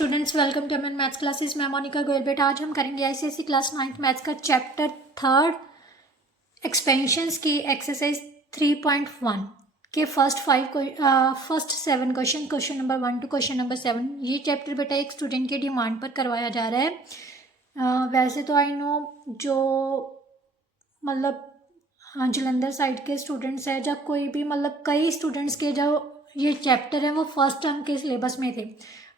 Students, welcome to MN maths classes. मैं मोनिका गोयल। बेटा आज हम करेंगे आईसीएसई क्लास 9th मैथ्स का चैप्टर 3 एक्सपेंशंस की एक्सरसाइज 3.1 के first 7 question number 1 to question number 7। ये चैप्टर बेटा एक स्टूडेंट की डिमांड पर करवाया जा रहा है। वैसे तो आई नो जो मतलब जलंधर साइड के स्टूडेंट्स हैं, जब कोई भी मतलब कई स्टूडेंट्स के जो ये चैप्टर है वो फर्स्ट टर्म के सिलेबस में थे,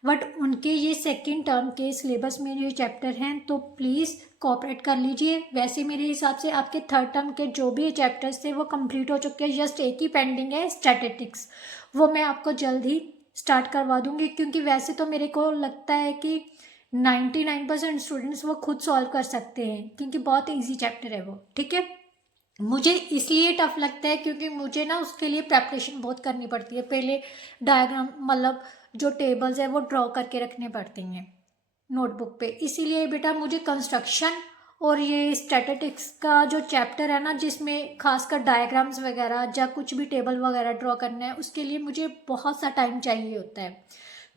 बट उनके ये सेकंड टर्म के सिलेबस में ये चैप्टर हैं, तो प्लीज़ कोऑपरेट कर लीजिए। वैसे मेरे हिसाब से आपके थर्ड टर्म के जो भी चैप्टर्स थे वो कंप्लीट हो चुके हैं, जस्ट एक ही पेंडिंग है स्टैटिस्टिक्स। वो मैं आपको जल्द ही स्टार्ट करवा दूंगी, क्योंकि वैसे तो मेरे को लगता है कि 99% स्टूडेंट्स वो खुद सॉल्व कर सकते हैं, क्योंकि बहुत ईजी चैप्टर है वो। ठीक है, मुझे इसलिए टफ लगता है क्योंकि मुझे ना उसके लिए प्रेपरेशन बहुत करनी पड़ती है। पहले डायग्राम मतलब जो टेबल्स है वो ड्रॉ करके रखने पड़ते हैं नोटबुक पे, इसीलिए बेटा मुझे कंस्ट्रक्शन और ये स्टैटिस्टिक्स का जो चैप्टर है ना, जिसमें खासकर डायग्राम्स वगैरह या कुछ भी टेबल वगैरह ड्रॉ करना है, उसके लिए मुझे बहुत सा टाइम चाहिए होता है।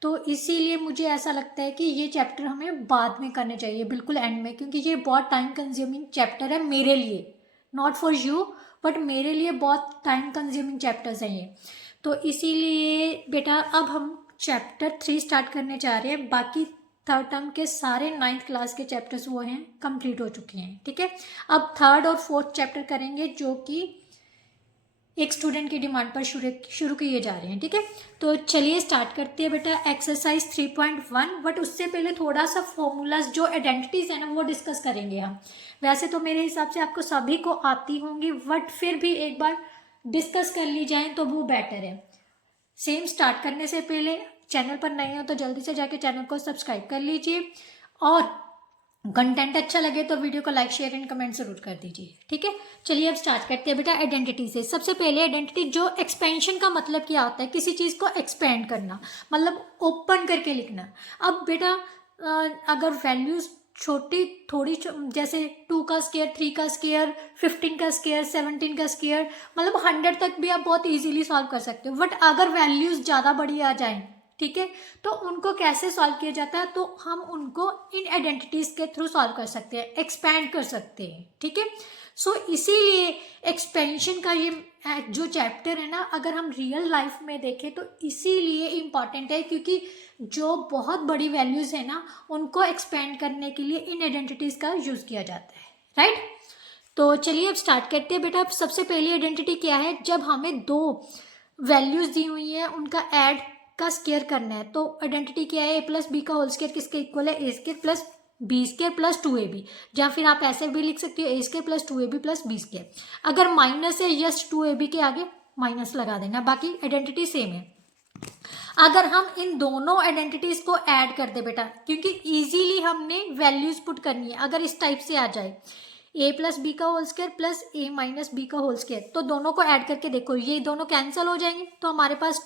तो इसीलिए मुझे ऐसा लगता है कि ये चैप्टर हमें बाद में करने चाहिए, बिल्कुल एंड में, क्योंकि ये बहुत टाइम कंज्यूमिंग चैप्टर है मेरे लिए, नॉट फॉर यू बट मेरे लिए बहुत टाइम कंज्यूमिंग चैप्टर्स हैं ये। तो इसीलिए बेटा अब हम चैप्टर 3 स्टार्ट करने जा रहे हैं। बाकी थर्ड टर्म के सारे 9th क्लास के चैप्टर्स वो हैं, कंप्लीट हो चुके हैं। ठीक है, अब थर्ड और फोर्थ चैप्टर करेंगे जो कि एक स्टूडेंट की डिमांड पर शुरू किए जा रहे हैं। ठीक है, तो चलिए स्टार्ट करते हैं बेटा एक्सरसाइज 3.1। बट उससे पहले थोड़ा सा फॉर्मूलाज जो आइडेंटिटीज है ना वो डिस्कस करेंगे हम। वैसे तो मेरे हिसाब से आपको सभी को आती होंगी, बट फिर भी एक बार डिस्कस कर ली जाए तो वो बेटर है। सेम स्टार्ट करने से पहले चैनल पर नए हो तो जल्दी से जाके चैनल को सब्सक्राइब कर लीजिए, और कंटेंट अच्छा लगे तो वीडियो को लाइक शेयर एंड कमेंट जरूर कर दीजिए। ठीक है, चलिए अब स्टार्ट करते हैं बेटा आइडेंटिटी से। सबसे पहले आइडेंटिटी जो एक्सपेंशन का मतलब क्या होता है, किसी चीज़ को एक्सपेंड करना, मतलब ओपन करके लिखना। अब बेटा अगर वैल्यूज छोटी थोड़ी जैसे 2 का स्क्वायर, 3 का स्क्वायर, 15 का स्क्वायर, 17 का स्क्वायर, मतलब 100 तक भी आप बहुत इजीली सॉल्व कर सकते हो। बट अगर वैल्यूज ज़्यादा बड़ी आ जाएं, ठीक है, तो उनको कैसे सॉल्व किया जाता है, तो हम उनको इन आइडेंटिटीज के थ्रू सॉल्व कर सकते हैं, एक्सपैंड कर सकते हैं। ठीक है, सो इसीलिए एक्सपेंशन का ये जो चैप्टर है ना, अगर हम रियल लाइफ में देखें तो इसीलिए इम्पॉर्टेंट है, क्योंकि जो बहुत बड़ी वैल्यूज है ना उनको एक्सपेंड करने के लिए इन आइडेंटिटीज का यूज किया जाता है। राइट, तो चलिए अब स्टार्ट करते हैं बेटा। सबसे पहली आइडेंटिटी क्या है, जब हमें दो वैल्यूज दी हुई है उनका ऐड का स्क्वायर करना है, तो आइडेंटिटी क्या है, ए प्लस बी का होल स्क्वायर किसके इक्वल है, ए square plus B square plus 2ab, या फिर आप ऐसे भी लिख सकते हो a square plus 2ab plus B square. अगर माइनस है जस्ट 2ab के आगे माइनस लगा देना, बाकी आइडेंटिटी सेम है। अगर हम इन दोनों आइडेंटिटीज को ऐड कर दे बेटा, क्योंकि इजीली हमने वैल्यूज पुट करनी है, अगर इस टाइप से आ जाए ए प्लस बी का whole square plus A minus B का होल स्क्वायर, तो दोनों को ऐड करके देखो, ये दोनों कैंसिल हो जाएंगे, तो हमारे पास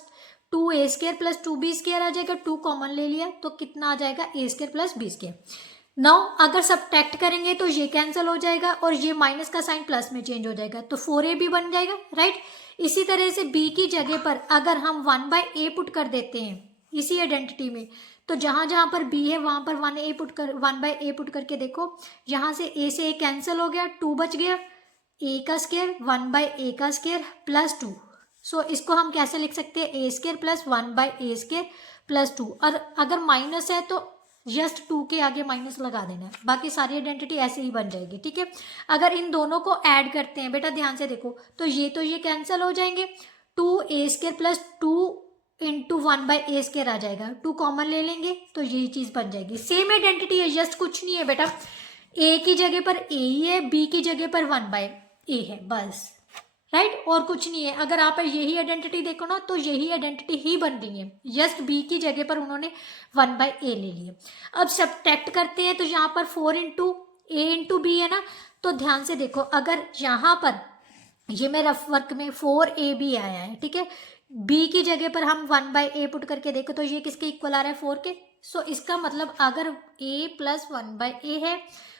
2a square plus 2b square आ जाएगा। 2 कॉमन ले लिया तो कितना आ जाएगा, a square plus b square. Now अगर सब्ट्रैक्ट करेंगे तो ये कैंसिल हो जाएगा और ये माइनस का साइन प्लस में चेंज हो जाएगा, तो 4ab बन जाएगा। राइट, इसी तरह से b की जगह पर अगर हम 1/a पुट कर देते हैं इसी आइडेंटिटी में, तो जहां जहां पर b है वहां पर 1/a पुट करके देखो, यहाँ से a से a कैंसिल हो गया, 2 बच गया, a का स्क्वायर 1/a का स्क्वायर प्लस 2। सो इसको हम कैसे लिख सकते हैं, a square plus 1/a square plus 2, और अगर माइनस है तो जस्ट 2 के आगे माइनस लगा देना है, बाकी सारी आइडेंटिटी ऐसे ही बन जाएगी। ठीक है, अगर इन दोनों को ऐड करते हैं बेटा, ध्यान से देखो, तो ये कैंसिल हो जाएंगे, 2a square plus 2 into 1/a square आ जाएगा, 2 कॉमन ले लेंगे तो यही चीज बन जाएगी। सेम आइडेंटिटी है, जस्ट कुछ नहीं है बेटा, a की जगह पर a ही है, b की जगह पर 1/a है, बस। राइट, और कुछ नहीं है। अगर आप यही आइडेंटिटी देखो ना, तो यही आइडेंटिटी ही बन रही है, जस्ट बी की जगह पर उन्होंने 1/a ले लिया। अब सब्ट्रैक्ट करते हैं तो यहाँ पर 4 इंटू ए इंटू बी है ना, तो ध्यान से देखो, अगर यहाँ पर ये मैं रफ वर्क में 4ab आया है, ठीक है, b की जगह पर हम 1/a पुट करके देखो तो ये किसके इक्वल आ रहा है, 4 के। सो इसका मतलब अगर a प्लस 1/a है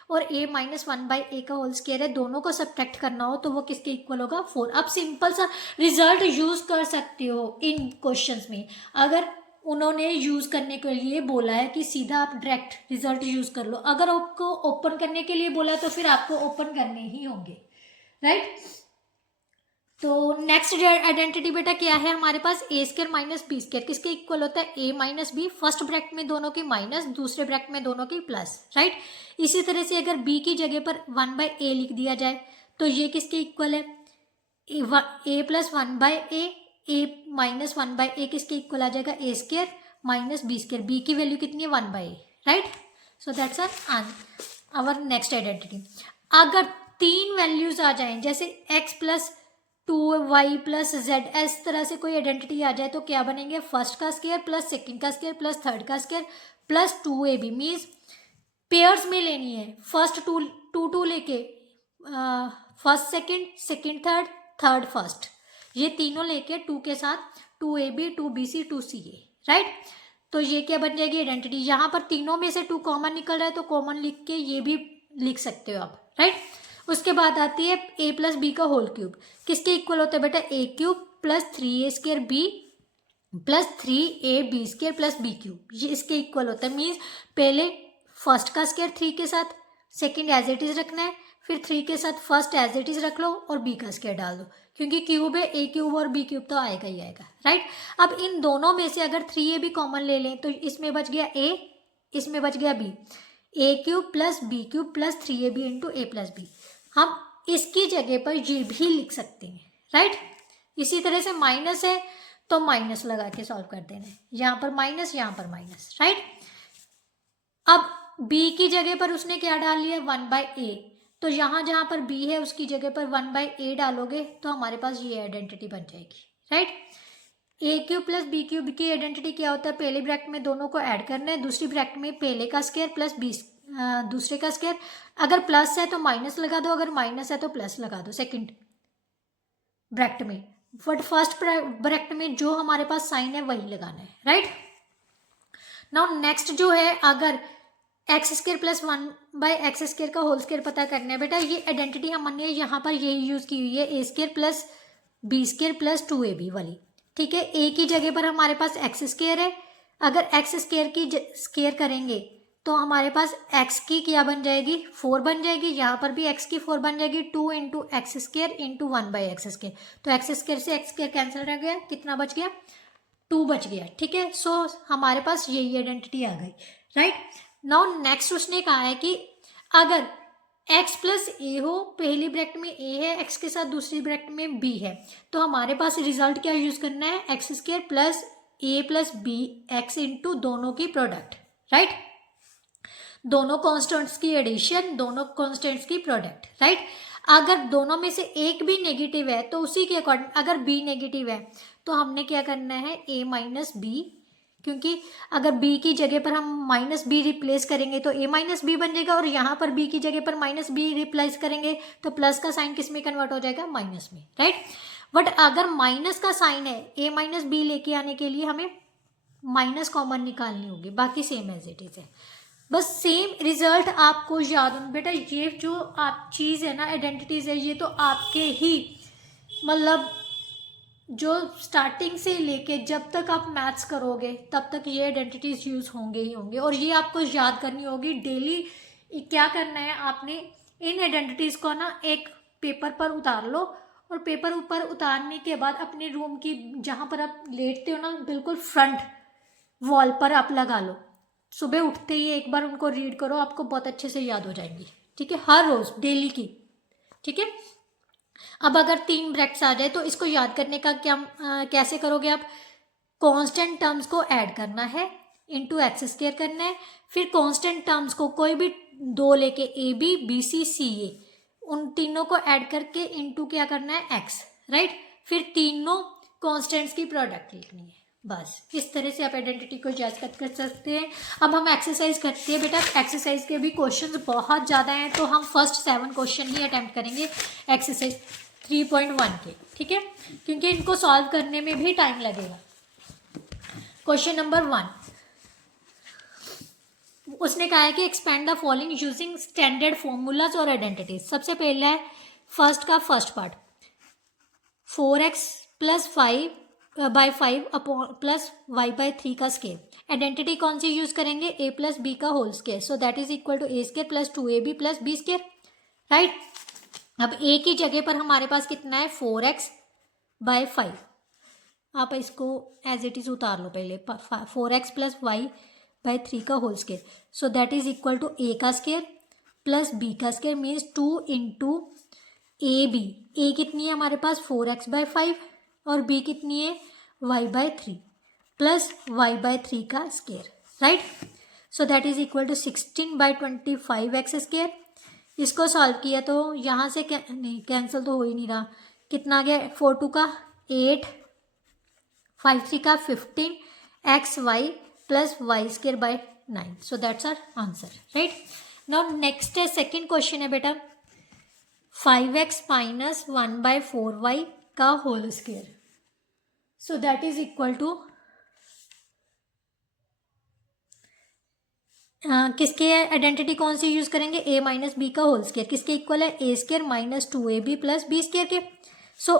और a माइनस 1/a का होल स्क्वायर है, दोनों को सब्ट्रैक्ट करना हो तो वो किसके इक्वल होगा, 4। अब सिंपल सा रिजल्ट यूज कर सकते हो इन क्वेश्चंस में। अगर उन्होंने यूज़ करने के लिए बोला है कि सीधा आप डायरेक्ट रिजल्ट यूज़ कर लो। अगर आपको ओपन करने के लिए बोला तो फिर आपको ओपन करने ही होंगे, राइट। तो नेक्स्ट आइडेंटिटी बेटा क्या है हमारे पास, ए स्क्र माइनस बी स्क्र किसके इक्वल होता है, a minus B, first bracket में दोनों की माइनस, दूसरे ब्रैकेट में दोनों की प्लस, राइट। इसी तरह से अगर बी की जगह पर 1/a लिख दिया जाए तो ये किसके इक्वल है, a plus 1/a, A minus 1/a किसके इक्वल आ जाएगा, a square minus b square, b की वैल्यू कितनी है 1/a, right. So that's our next identity. अगर तीन वैल्यूज आ जाएं जैसे x plus 2y plus Z, इस तरह से कोई आइडेंटिटी आ जाए तो क्या बनेंगे, फर्स्ट का स्क्वायर प्लस सेकंड का स्क्वायर प्लस थर्ड का square plus 2ab, means pairs में लेनी है, फर्स्ट टू लेके first second, second third, third first, ये तीनों लेके 2 के साथ 2ab 2bc 2ca, राइट। तो ये क्या बन जाएगी आइडेंटिटी, यहाँ पर तीनों में से 2 कॉमन निकल रहा है तो कॉमन लिख के ये भी लिख सकते हो आप, राइट। उसके बाद आती है a प्लस बी का होल क्यूब, किसके इक्वल होता है बेटा, a cube plus 3a square b plus 3ab square plus b cube, ये इसके इक्वल होता है। मीन्स पहले फर्स्ट का स्क्वायर 3 के साथ, सेकंड एज इट इज रखना है, फिर 3 के साथ फर्स्ट एज इट इज रख लो और b का स्क्वायर डाल दो, क्योंकि क्यूब है, a क्यूब और b क्यूब तो आएगा ही आएगा, राइट। अब इन दोनों में से अगर 3a भी कॉमन ले लें तो इसमें बच गया a, इसमें बच गया b, a cube plus b cube plus 3ab into a plus b, हम इसकी जगह पर ये भी लिख सकते हैं, राइट। इसी तरह से माइनस है तो माइनस लगा के सॉल्व कर देना है, यहाँ पर माइनस यहाँ पर माइनस, राइट। अब b की जगह पर उसने क्या डाल लिया 1/a, तो यहाँ जहाँ पर b है उसकी जगह पर 1/a डालोगे तो हमारे पास ये आइडेंटिटी बन जाएगी, राइट। ए क्यूब प्लस बी क्यूब की आइडेंटिटी क्या होता है, पहले ब्रैकेट में दोनों को ऐड करना है, दूसरी ब्रैकेट में पहले का स्क्वायर प्लस बी दूसरे का स्क्वायर, अगर प्लस है तो माइनस लगा दो, अगर माइनस है तो प्लस लगा दो सेकंड ब्रैकेट में, बट फर्स्ट ब्रैकेट में जो हमारे पास साइन है वही लगाना है, राइट। नाउ नेक्स्ट जो है, अगर x square plus 1/x square का होल स्क्वायर पता करना है बेटा, ये आइडेंटिटी हमने यहाँ पर यही यूज की हुई है, ए square plus B square plus 2ab वाली, ठीक है। ए की जगह पर हमारे पास एक्स स्क्वायर है, अगर एक्स स्क्वायर की स्क्वायर करेंगे तो हमारे पास x की क्या बन जाएगी 4 बन जाएगी, यहाँ पर भी x की 4 बन जाएगी, 2 into x square into 1/x square, तो एक्स स्क्वायर से एक्स स्क्वायर कैंसिल रह गया, कितना बच गया 2 बच गया, ठीक है। सो हमारे पास यही आइडेंटिटी आ गई, राइट। नाउ नेक्स्ट उसने कहा है कि अगर x प्लस ए हो, पहली ब्रैकेट में a है, x के साथ दूसरी ब्रैकेट में b है, तो हमारे पास रिजल्ट क्या यूज करना है, x square plus a plus b x into दोनों की प्रोडक्ट, राइट। दोनों कॉन्स्टेंट्स की एडिशन, दोनों कॉन्स्टेंट्स की प्रोडक्ट, राइट। अगर दोनों में से एक भी नेगेटिव है तो उसी के अकॉर्डिंग, अगर b नेगेटिव है तो हमने क्या करना है a माइनस बी, क्योंकि अगर b की जगह पर हम माइनस बी रिप्लेस करेंगे तो a माइनस बी बन जाएगा, और यहाँ पर b की जगह पर माइनस बी रिप्लेस करेंगे तो प्लस का साइन किस में कन्वर्ट हो जाएगा, माइनस में, राइट। बट अगर माइनस का साइन है, a माइनस बी लेके आने के लिए हमें माइनस कॉमन निकालनी होगी, बाकी सेम एज इट इज है, बस सेम रिजल्ट आपको याद हो बेटा। ये जो आप चीज़ है ना, आइडेंटिटीज है, ये तो आपके ही मतलब जो स्टार्टिंग से लेके जब तक आप मैथ्स करोगे तब तक ये आइडेंटिटीज यूज होंगे ही होंगे, और ये आपको याद करनी होगी डेली। क्या करना है आपने, इन आइडेंटिटीज को ना एक पेपर पर उतार लो, और पेपर ऊपर उतारने के बाद अपने रूम की जहाँ पर आप लेटते हो ना, बिल्कुल फ्रंट वॉल पर आप लगा लो, सुबह उठते ही एक बार उनको रीड करो, आपको बहुत अच्छे से याद हो जाएंगी, ठीक है, हर रोज डेली की, ठीक है। अब अगर 3 ब्रैकेट्स आ जाए तो इसको याद करने का क्या कैसे करोगे आप, कांस्टेंट टर्म्स को ऐड करना है, इंटू एक्स स्क्वायर करना है, फिर कांस्टेंट टर्म्स को कोई भी 2 लेके ए बी बी सी सी ए, उन तीनों को ऐड करके इंटू क्या करना है एक्स, राइट। फिर तीनों कांस्टेंट्स की प्रोडक्ट लिखनी है, बस इस तरह से आप आइडेंटिटी को याद कर सकते हैं। अब हम एक्सरसाइज करते हैं बेटा, एक्सरसाइज के भी क्वेश्चंस बहुत ज़्यादा हैं, तो हम फर्स्ट 7 क्वेश्चन ही अटेम्प्ट करेंगे एक्सरसाइज 3.1 के, ठीक है, क्योंकि इनको सॉल्व करने में भी टाइम लगेगा। क्वेश्चन नंबर 1, उसने कहा है कि expand the following using standard formulas और आइडेंटिटीज। सबसे पहला है फर्स्ट का first part, 4x plus 5 5 upon plus y by 3 का स्केयर. आइडेंटिटी कौन सी यूज करेंगे, ए प्लस बी का whole square. So that is equal to a square plus 2ab plus B square. Right. अब ए की जगह पर हमारे पास कितना है 4x बाय 5. आप इसको एज इट इज उतार लो पहले. 4x प्लस वाई बाय 3 का whole square. So that is equal to a का स्केयर प्लस बी का square means 2 into A b. A कितनी है हमारे पास 4x बाय 5 और बी कितनी है y by 3 plus y by 3 का square. Right. So that is equal to 16 by 25 x square. इसको सॉल्व किया तो यहाँ से नहीं कैंसिल तो हो ही नहीं रहा. कितना आ गया 4 2 का 8 5 3 का 15 x y plus y square by 9. So that's our answer. Right. Now next है सेकेंड क्वेश्चन है बेटा 5x माइनस 1 बाय 4y का whole square. So that is equal to किसके आइडेंटिटी कौन सी यूज करेंगे, ए माइनस बी का whole square. किसके इक्वल है, a square minus 2ab plus B square के. So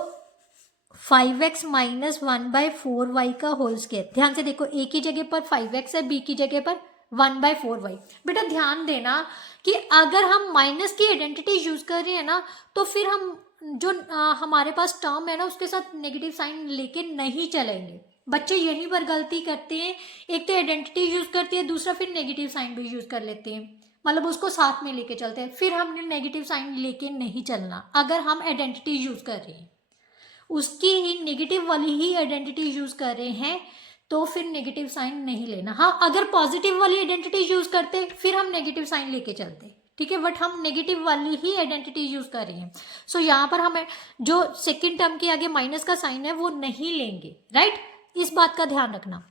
5x minus 1 by 4y का होल स्केयर. ध्यान से देखो ए की जगह पर 5x है, बी की जगह पर 1 बाय 4y. बेटा ध्यान देना कि अगर हम माइनस की आइडेंटिटी यूज कर रहे हैं ना तो फिर हम जो हमारे पास टर्म है ना उसके साथ नेगेटिव साइन लेके नहीं चलेंगे. बच्चे यहीं पर गलती करते हैं. एक तो आइडेंटिटी यूज करते हैं, दूसरा फिर नेगेटिव साइन भी यूज कर लेते हैं. मतलब उसको साथ में लेके चलते हैं. फिर हमने नेगेटिव साइन लेके नहीं चलना. अगर हम आइडेंटिटी यूज कर रहे हैं उसकी ही नेगेटिव वाली ही आइडेंटिटी यूज कर रहे हैं तो फिर नेगेटिव साइन नहीं लेना. हाँ, अगर पॉजिटिव वाली आइडेंटिटी यूज करते फिर हम नेगेटिव साइन लेके चलते. ठीक है, बट हम नेगेटिव वाली ही आइडेंटिटी यूज कर रहे हैं. सो यहाँ पर हमें जो सेकेंड टर्म के आगे माइनस का साइन है वो नहीं लेंगे. राइट. इस बात का ध्यान रखना.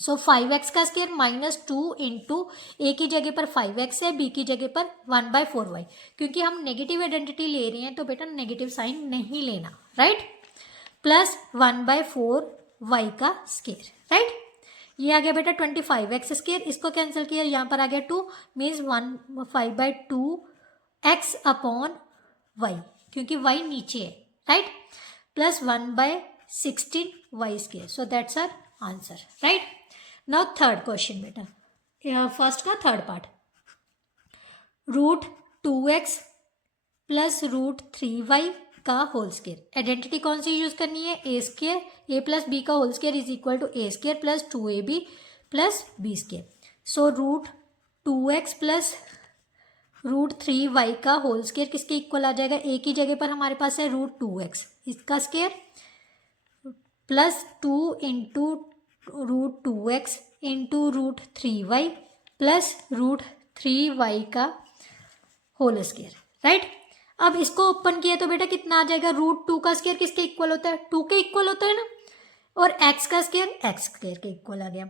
सो 5x का स्केयर माइनस 2 इंटू ए की जगह पर 5x है, बी की जगह पर 1 बाय 4y. क्योंकि हम नेगेटिव आइडेंटिटी ले रहे हैं तो बेटा नेगेटिव साइन नहीं लेना. राइट. प्लस 1 बाय 4y का स्केयर. राइट. ये आ गया बेटा 25x स्केयर. इसको कैंसिल किया, यहाँ पर आ गया 2 means 5 by 2x upon y क्योंकि y नीचे है. Right. Plus 1 by 16y square. So that's our answer. Right. Now third question बेटा, फर्स्ट का third part. Root 2x plus root 3y का होल स्केयर. आइडेंटिटी कौन सी यूज करनी है, a square a plus B का whole square is equal to a square plus 2ab plus B square. So root 2x plus root 3y का whole square किसके equal आ जाएगा, ए की जगह पर हमारे पास है रूट 2x इसका square plus 2 into root 2x into root 3y plus root 3y का होल स्केयर. राइट. अब इसको ओपन किया तो बेटा कितना आ जाएगा, रूट 2 का स्केयर किसके इक्वल होता है, 2 के इक्वल होता है ना, और x का स्केयर x स्केयर के इक्वल आ गया.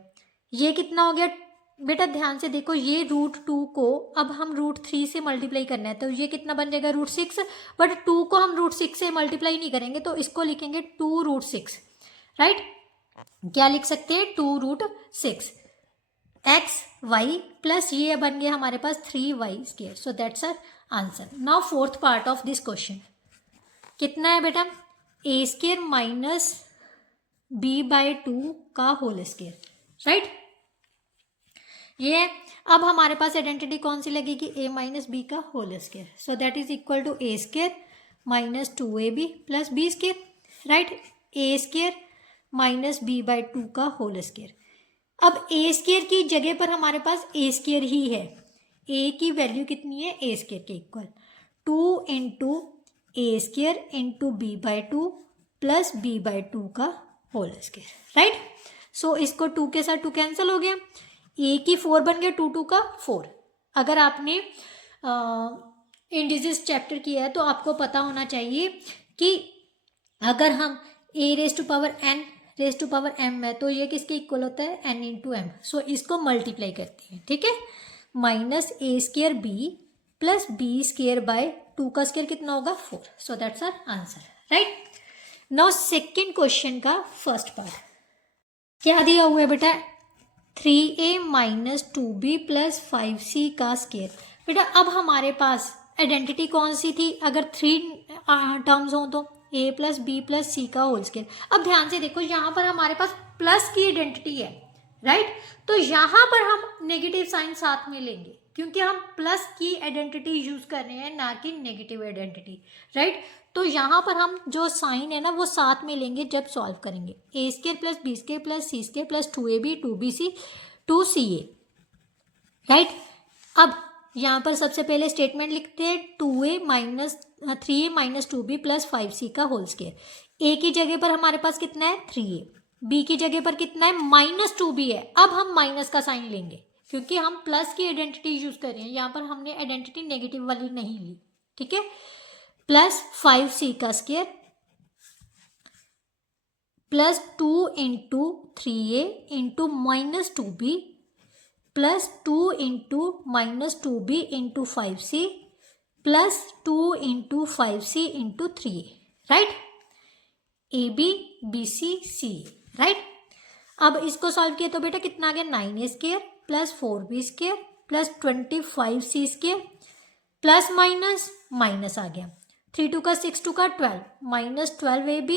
ये कितना हो गया बेटा, ध्यान से देखो, ये रूट 2 को अब हम रूट 3 से मल्टीप्लाई करना है तो ये कितना बन जाएगा रूट 6. बट 2 को हम रूट 6 से मल्टीप्लाई नहीं करेंगे तो इसको लिखेंगे 2 रूट 6. राइट. क्या लिख सकते हैं 2 रूट 6 एक्स वाई प्लस ये बन गया हमारे पास 3y square. So that's our answer. Now fourth part of this question कितना है बेटा, ए स्केयर माइनस बी बाय 2 का होल स्केयर. राइट. ये अब हमारे पास आइडेंटिटी कौन सी लगेगी, ए माइनस बी का whole square. So that is equal to a square minus 2ab plus B square. Right. A square minus b by 2 का whole square. अब ए स्केयर की जगह पर हमारे पास ए स्केयर ही है. ए की वैल्यू कितनी है, ए स्केयर के equal 2 into a square into b by 2 plus b by 2 का होल स्केयर. राइट. सो इसको 2 के साथ 2 कैंसिल हो गया. ए की 4 बन गया, 2 2 का 4. अगर आपने इंडिसेस चैप्टर किया है तो आपको पता होना चाहिए कि अगर हम a raise to power n raise to power m है तो ये किसके इक्वल होता है, एन इंटू एम. सो इसको मल्टीप्लाई करते हैं. ठीक है. Minus a square b plus B square by 2 का स्केयर कितना होगा 4. So that's our answer. Right. Now second question का फर्स्ट पार्ट क्या दिया हुआ है बेटा, 3a minus 2b plus 5c का स्केयर. बेटा अब हमारे पास आइडेंटिटी कौन सी थी, अगर 3 टर्म्स हों तो ए प्लस बी प्लस सी का होल स्क्वायर। अब ध्यान से देखो, यहाँ पर हमारे पास प्लस की आइडेंटिटी है, राइट, तो यहाँ पर हम नेगेटिव साइन साथ में लेंगे क्योंकि हम प्लस की आइडेंटिटी यूज कर रहे हैं, ना कि नेगेटिव आइडेंटिटी, राइट। तो यहाँ पर हम जो साइन है ना वो साथ में लेंगे जब सॉल्व करेंगे। A square plus B square plus C square plus 2ab 2bc 2ca, right. अब यहाँ पर सबसे पहले स्टेटमेंट लिखते हैं 2a minus 3a minus 2b plus 5c का होल स्क्वायर। ए की जगह पर हमारे पास कितना है 3a, बी की जगह पर कितना है माइनस 2b है। अब हम माइनस का साइन लेंगे क्योंकि हम प्लस की आइडेंटिटी यूज कर रहे हैं, यहाँ पर हमने आइडेंटिटी नेगेटिव वाली नहीं ली, ठीक है। प्लस 5c का square plus 2 into 3a into minus 2b plus 2 into minus 2b into 5c plus 2 into 5c into 3a, right. A B B C c, right. अब इसको सॉल्व किया तो बेटा कितना आ गया 9a square plus 4b square plus 25c square plus minus minus आ गया 3 2 का 6 2 का 12 माइनस 12ab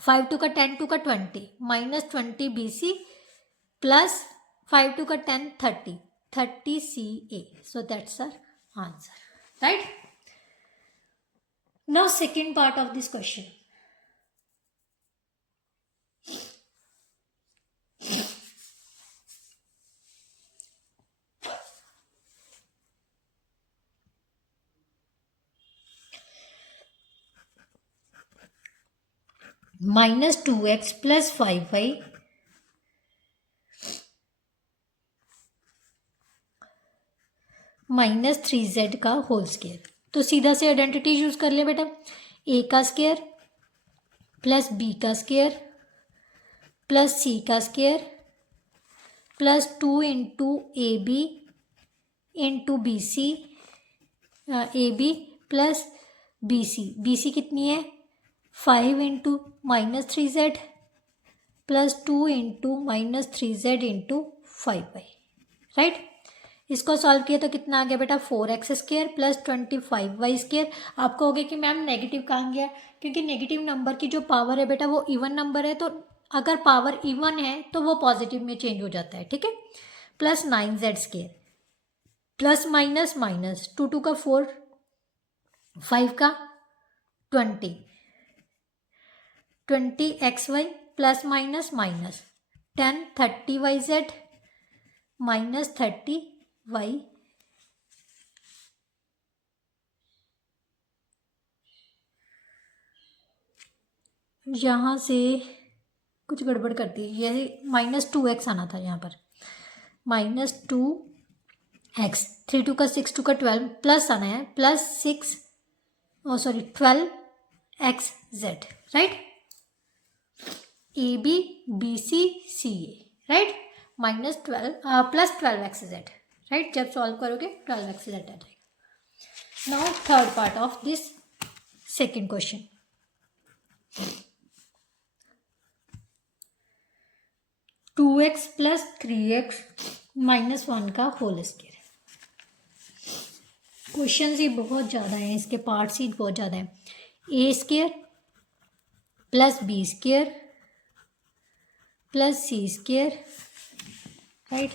5 2 का 10 2 का 20 माइनस 20bc प्लस 5 2 का 10 30 30ca। So that's our answer, right? Now second part of this question. Minus 2x plus 5y minus 3z का whole square. तो सीधा से आइडेंटिटी यूज कर ले बेटा, a का स्क्वायर प्लस b का स्क्वायर प्लस c का square plus 2 into A b into b c a B plus B c कितनी है 5 into minus 3z plus 2 into minus 3z into 5y, right. इसको solve किया तो कितना आ गया बेटा 4x square plus 25y square. आप कहोगे कि मैम नेगेटिव कहाँ गया, क्योंकि नेगेटिव नंबर की जो पावर है बेटा वो इवन नंबर है, तो अगर पावर इवन है तो वो पॉजिटिव में चेंज हो जाता है, ठीक है। Plus 9z square plus minus minus 2 2 का 4 5 का 20xy plus minus minus 10 30yz minus 30y यहाँ से कुछ गड़बड़ करती है, ये माइनस 2x आना था यहाँ पर, माइनस 2x 3 2 का 6 2 का 12 प्लस आना है plus 12xz, right. A B B C C a, right, minus 12 plus 12xz, right. जब सॉल्व करोगे 12xz आ जाएगा। Now third part of this second question, 2x plus 3x minus 1 का होल स्क्वायर। क्वेश्चन ही बहुत ज़्यादा हैं, इसके पार्ट्स ही बहुत ज़्यादा हैं। A square plus B square plus C square, right,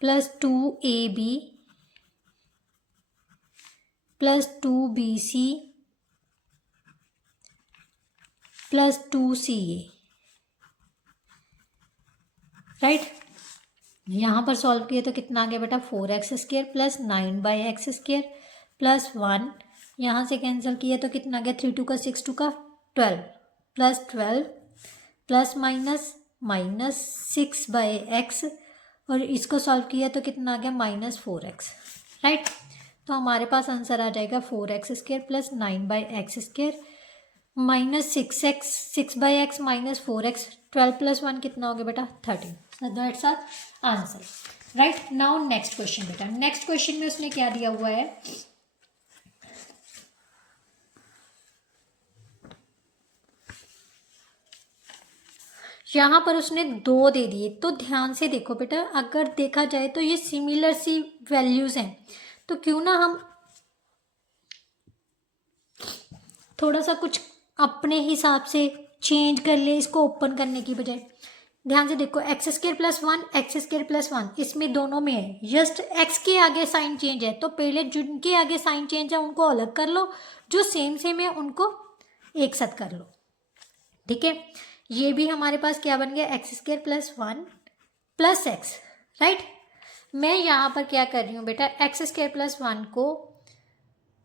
plus 2ab plus 2bc plus 2ca, right. यहाँ पर सॉल्व किए तो कितना आ गया बेटा 4x square plus 9x square plus 1, यहाँ से कैंसिल किया तो कितना आ गया 3 2 का 6 2 का 12 plus 12 plus minus minus 6/x और इसको सॉल्व किया तो कितना आ गया माइनस 4x, राइट। तो हमारे पास आंसर आ जाएगा 4x square plus 9/x square minus 6x minus 4x 12 plus 1 कितना हो गया बेटा 13। So that's our answer, right. Now next question बेटा, नेक्स्ट क्वेश्चन में उसने क्या दिया हुआ है, यहाँ पर उसने 2 दे दिए। तो ध्यान से देखो बेटा, अगर देखा जाए तो ये सिमिलर सी वैल्यूज हैं, तो क्यों ना हम थोड़ा सा कुछ अपने हिसाब से चेंज कर ले इसको ओपन करने की बजाय। ध्यान से देखो, x square plus one, x square plus one, इसमें दोनों में है, जस्ट एक्स के आगे साइन चेंज है, तो पहले जिनके आगे साइन चेंज है उनको अलग कर लो, जो सेम सेम है उनको एक साथ कर लो। ठीक है, ये भी हमारे पास क्या बन गया, x square plus one plus x, right. मैं यहाँ पर क्या कर रही हूँ बेटा, एक्स स्क्वायर प्लस वन को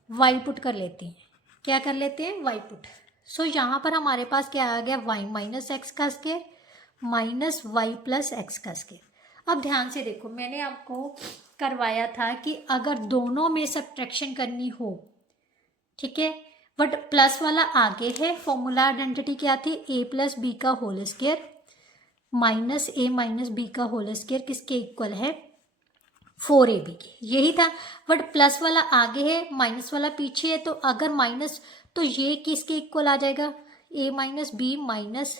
वाई पुट कर लेती हैं। क्या कर लेते हैं, वाई पुट। सो यहाँ पर हमारे पास क्या आ गया, वाई माइनस एक्स का square minus y plus x का स्क्वायर। अब ध्यान से देखो, मैंने आपको करवाया था कि अगर दोनों में सब्ट्रैक्शन करनी हो, ठीक है, बट प्लस वाला आगे है, फॉर्मूला आइडेंटिटी क्या थी, ए प्लस बी का whole square minus a minus B का होल स्क्वायर किसके इक्वल है, 4ab की, यही था। बट प्लस वाला आगे है, माइनस वाला पीछे है, तो अगर माइनस, तो ये किसके इक्वल आ जाएगा, a minus b minus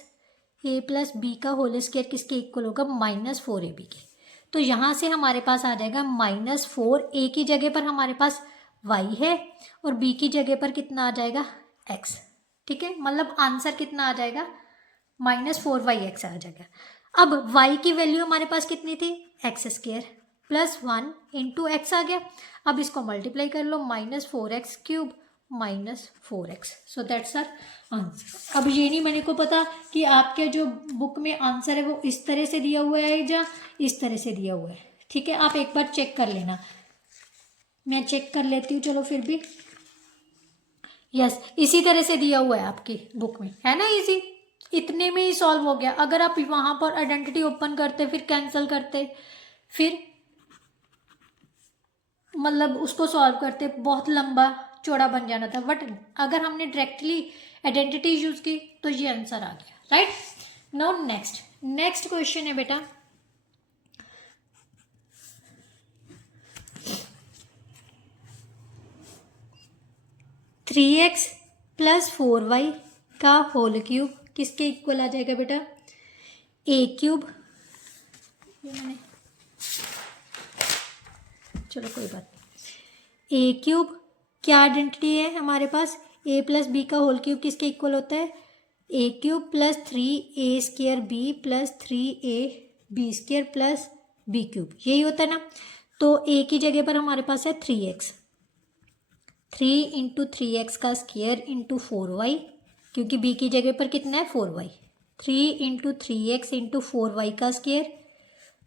a plus B का होल स्क्वायर किसके इक्वल होगा, माइनस 4ab के। तो यहाँ से हमारे पास आ जाएगा -4, ए की जगह पर हमारे पास y है और b की जगह पर कितना आ जाएगा, x। ठीक है, मतलब आंसर कितना आ जाएगा, -4yx आ जाएगा। अब y की वैल्यू हमारे पास कितनी थी, x square plus 1 into x आ गया। अब इसको मल्टीप्लाई कर लो, -4x cube -4x। So that's our answer. अब ये नहीं मेरे को पता कि आपके जो बुक में आंसर है वो इस तरह से दिया हुआ है या इस तरह से दिया हुआ है। ठीक है, आप एक बार चेक कर लेना, मैं चेक कर लेती हूँ। चलो फिर भी यस, इसी तरह से दिया हुआ है आपकी बुक में, है ना, इजी, इतने में ही सॉल्व हो गया। अगर आप वहाँ पर आइडेंटिटी ओपन करते, फिर कैंसिल करते, फिर मतलब उसको सॉल्व करते, बहुत लंबा चौड़ा बन जाना था। बट अगर हमने डायरेक्टली आइडेंटिटी यूज की तो ये आंसर आ गया, राइट। नाउ नेक्स्ट क्वेश्चन है बेटा, थ्री एक्स प्लस 4y का होल क्यूब किसके इक्वल आ जाएगा बेटा, ए क्यूब, चलो कोई बात नहीं, ए क्यूब क्या आइडेंटिटी है हमारे पास, ए प्लस बी का होल क्यूब किसके इक्वल होता है, a cube plus 3a square b plus 3a b square plus b cube, यही होता है ना। तो ए की जगह पर हमारे पास है 3x, 3 इंटू 3x का स्क्वायर इंटू 4y, क्योंकि b की जगह पर कितना है 4y, 3 into 3x into 4y का स्क्वायर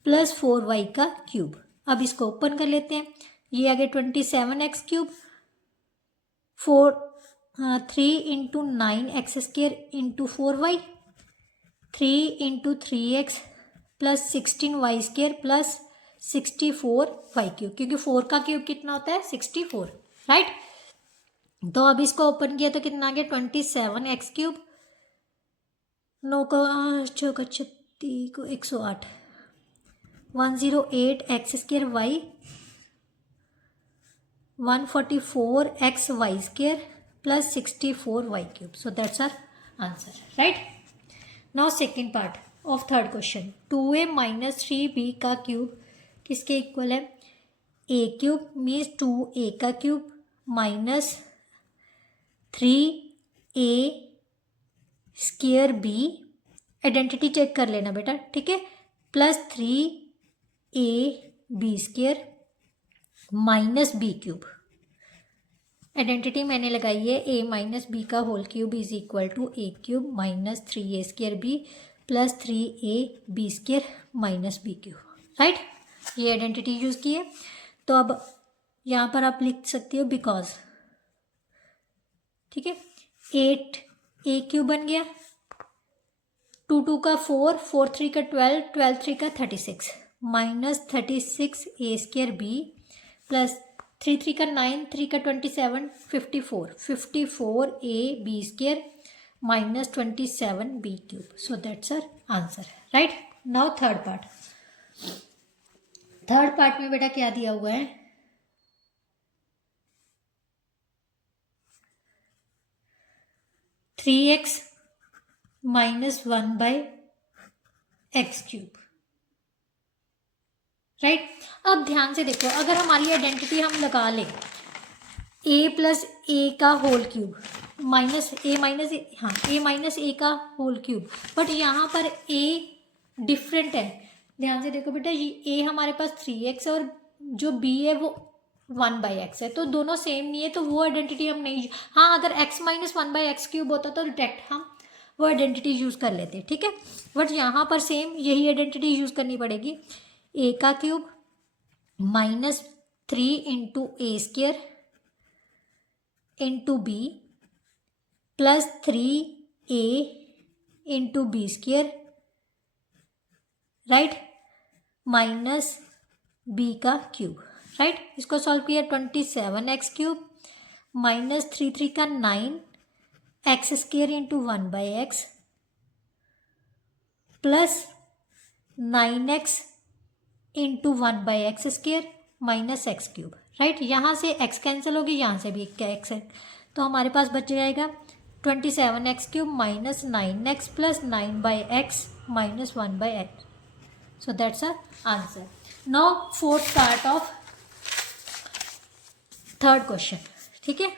प्लस 4y का क्यूब। अब इसको ओपन कर लेते हैं, ये आ गया 27x cube, 3 into 9x square into 4y, 3 into 3x plus 16y square plus 64y cube, क्योंकि 4 का क्यूब कितना होता है 64, राइट। तो अब इसको ओपन किया तो कितना आ गया 27x क्यूब, 9 का चौका 36 को 108, 108 x square y, 144 y square plus 64 y cube. So that's our answer, right. Now second part of third question, 2a minus 3b का क्यूब किसके इक्वल है, ए क्यूब मीन्स 2a का cube minus 3a square b, identity check कर लेना बेटा, ठीक है, plus 3a b square minus b cube. Identity मैंने लगाई है a माइनस बी का whole cube is equal to a cube minus 3a square b plus 3a b square minus b cube, right. ये आइडेंटिटी यूज की है। तो अब यहाँ पर आप लिख सकते हो बिकॉज, ठीक है, 8a क्यूब बन गया, 2 2 का 4, 4 3 का 12, 12 3 का 36 minus 36 a square b plus 3 3 का 9, 3 का 27, 54, 54 a b square minus 27 b cube. So that's our answer, right. Now third part में बेटा क्या दिया हुआ है, three x minus 1 by x cube, right. अब ध्यान से देखो, अगर हमारी आइडेंटिटी हम लगा लें a प्लस ए का whole cube, minus a minus ए, हाँ ए माइनस ए का होल क्यूब, बट यहाँ पर ए डिफरेंट है, ध्यान से देखो बेटा, ये ए हमारे पास 3x और जो बी है वो 1/x है, तो दोनों सेम नहीं है, तो वो आइडेंटिटी हम नहीं, हाँ अगर x माइनस 1/x क्यूब होता तो डायरेक्ट हम वो आइडेंटिटी यूज़ कर लेते, ठीक है, बट यहाँ पर सेम यही आइडेंटिटी यूज़ करनी पड़ेगी, a का cube minus 3 into a square into b plus 3a into b square, right, minus B का क्यूब, राइट, इसको सॉल्व किया 27x क्यूब माइनस 3 का 9 x square into 1/x plus 9x into 1/x square minus x cube, right, यहाँ से x cancel होगी, यहाँ से भी x है, तो हमारे पास बच जाएगा 27x cube minus 9x plus 9/x minus 1/x, so that's our answer. Now fourth part of third question, ठीक है,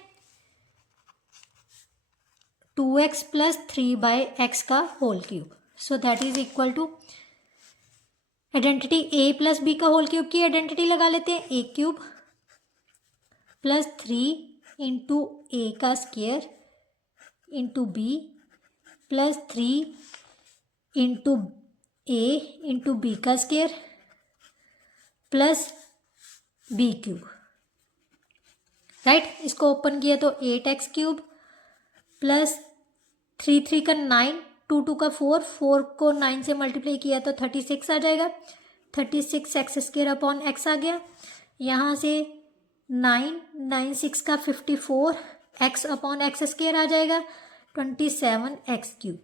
2x प्लस 3/x का whole cube, so that is equal to identity a plus B का whole cube की identity लगा लेते हैं, a cube plus 3 into a का square into b plus 3 into a into b का square plus b cube, right, इसको open किया तो 8x क्यूब प्लस 3 का 9, 2 का 4 को 9 से मल्टीप्लाई किया तो 36 आ जाएगा, 36 एक्स स्क्वायर अपॉन एक्स आ गया, यहाँ से 9 6 का 54 एक्स अपॉन एक्स स्क्वायर आ जाएगा, 27x क्यूब,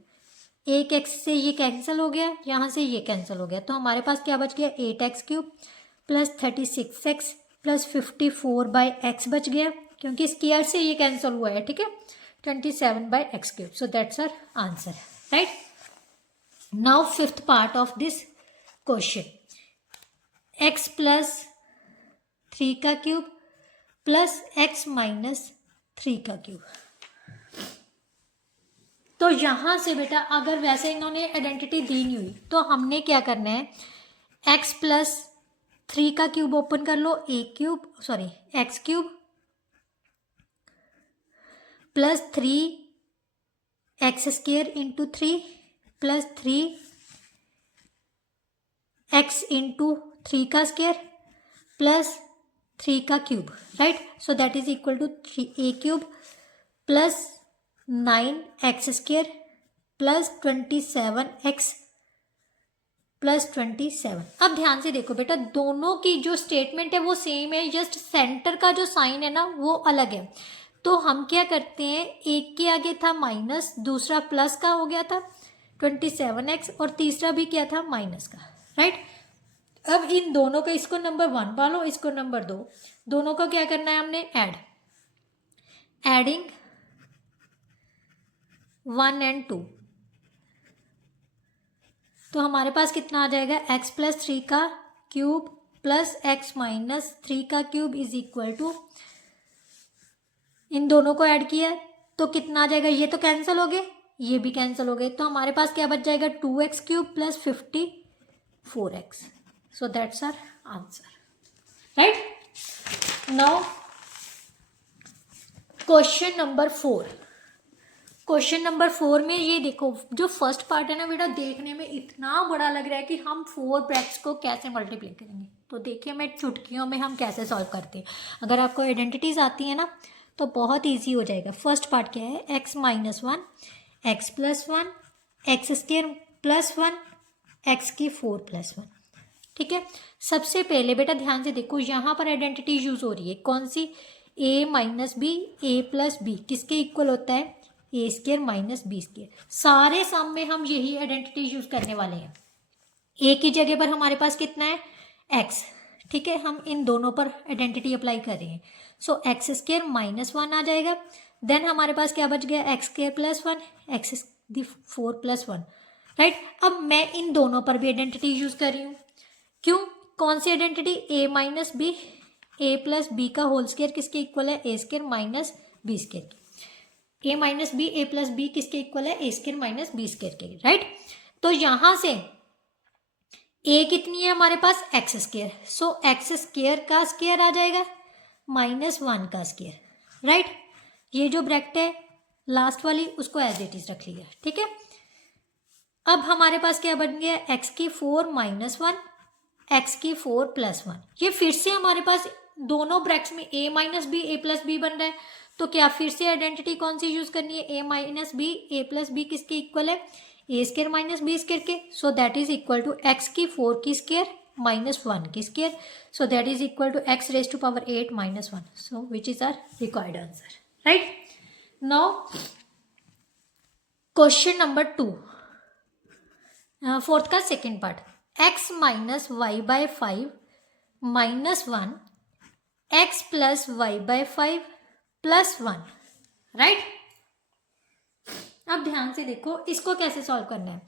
एक एक्स से ये कैंसिल हो गया, यहाँ से ये कैंसिल हो गया, तो हमारे पास क्या बच गया 8x cube plus 36x plus 54/x बच गया, क्योंकि स्क्वायर से ये कैंसिल हुआ है, ठीक है, 27/x cube, so that's our answer, right? Now fifth part of this question, x plus 3 का क्यूब प्लस x माइनस 3 का क्यूब, तो यहाँ से बेटा अगर वैसे इन्होंने आइडेंटिटी दी नहीं हुई तो हमने क्या करना है, x प्लस 3 का क्यूब ओपन कर लो, x cube plus 3x square into 3 plus 3x into 3 का स्क्वायर प्लस 3 का cube, right, so that is equal to 3a cube plus 9x square plus 27x plus 27। अब ध्यान से देखो बेटा, दोनों की जो स्टेटमेंट है वो सेम है, जस्ट सेंटर का जो साइन है ना वो अलग है, तो हम क्या करते हैं, एक के आगे था माइनस, दूसरा प्लस का हो गया था 27x और तीसरा भी क्या था माइनस का, राइट, अब इन दोनों का, इसको नंबर 1 पालो, इसको नंबर 2, दोनों को क्या करना है हमने, एडिंग 1 and 2, तो हमारे पास कितना आ जाएगा, x प्लस 3 का क्यूब प्लस x माइनस 3 का क्यूब इज इक्वल टू, इन दोनों को ऐड किया तो कितना आ जाएगा, ये तो कैंसिल हो गए, ये भी कैंसिल हो गए, तो हमारे पास क्या बच जाएगा 2x cube plus 54x, so that's our answer, right. Now question number 4, question number 4 में ये देखो, जो फर्स्ट पार्ट है ना बेटा, देखने में इतना बड़ा लग रहा है कि हम 4 ब्रैकेट्स को कैसे मल्टीप्लाई करेंगे, तो देखिए मैं चुटकियों में हम कैसे सॉल्व करते हैं, अगर आपको आइडेंटिटीज आती है ना तो बहुत इजी हो जाएगा। फर्स्ट पार्ट क्या है, x minus 1 x plus 1 x square plus 1 x की 4 प्लस 1, ठीक है। सबसे पहले बेटा ध्यान से देखो, यहाँ पर आइडेंटिटी यूज हो रही है कौन सी, a minus b, a plus b किसके इक्वल होता है, ए स्क्वायर माइनस बी स्क्वायर, सारे सम में हम यही आइडेंटिटी यूज करने वाले हैं। ए की जगह पर हमारे पास कितना है x, ठीक है, हम इन दोनों पर आइडेंटिटी अप्लाई कर रहे हैं, सो एक्स स्क्वायर माइनस 1 आ जाएगा, देन हमारे पास क्या बच गया, एक्स स्क्वायर प्लस 1 एक्स दी 4 प्लस 1, राइट। अब मैं इन दोनों पर भी आइडेंटिटी यूज कर रही हूँ, क्यों, कौन सी identity, a minus b, a plus B का होल स्क्वायर किसके इक्वल है, ए स्क्वायर माइनस बी स्क्वायर की, a minus b, a plus b किसके इक्वल है, a square minus b square के, राइट। तो यहां से ए कितनी है हमारे पास, x square, so x square का स्केयर आ जाएगा -1 का स्केयर, राइट। ये जो ब्रैकेट है लास्ट वाली उसको एज इट इज रख लिया, ठीक है। अब हमारे पास क्या बन गया, एक्स की 4 -1, एक्स की 4 +1। ये फिर से हमारे पास दोनों ब्रैकेट्स में ए minus b, a plus B बन रहा है, तो क्या फिर से आइडेंटिटी कौन सी यूज करनी है, a minus b, a plus b किसके इक्वल है, a square minus b square के, so that is equal to x की 4 की स्केयर -1 की square, so that is equal to x raise to power 8 -1, so which is our required answer, right. Now question number 2, fourth का second part, x minus y by 5 -1 x plus y by 5 +1, right. अब ध्यान से देखो इसको कैसे solve करना है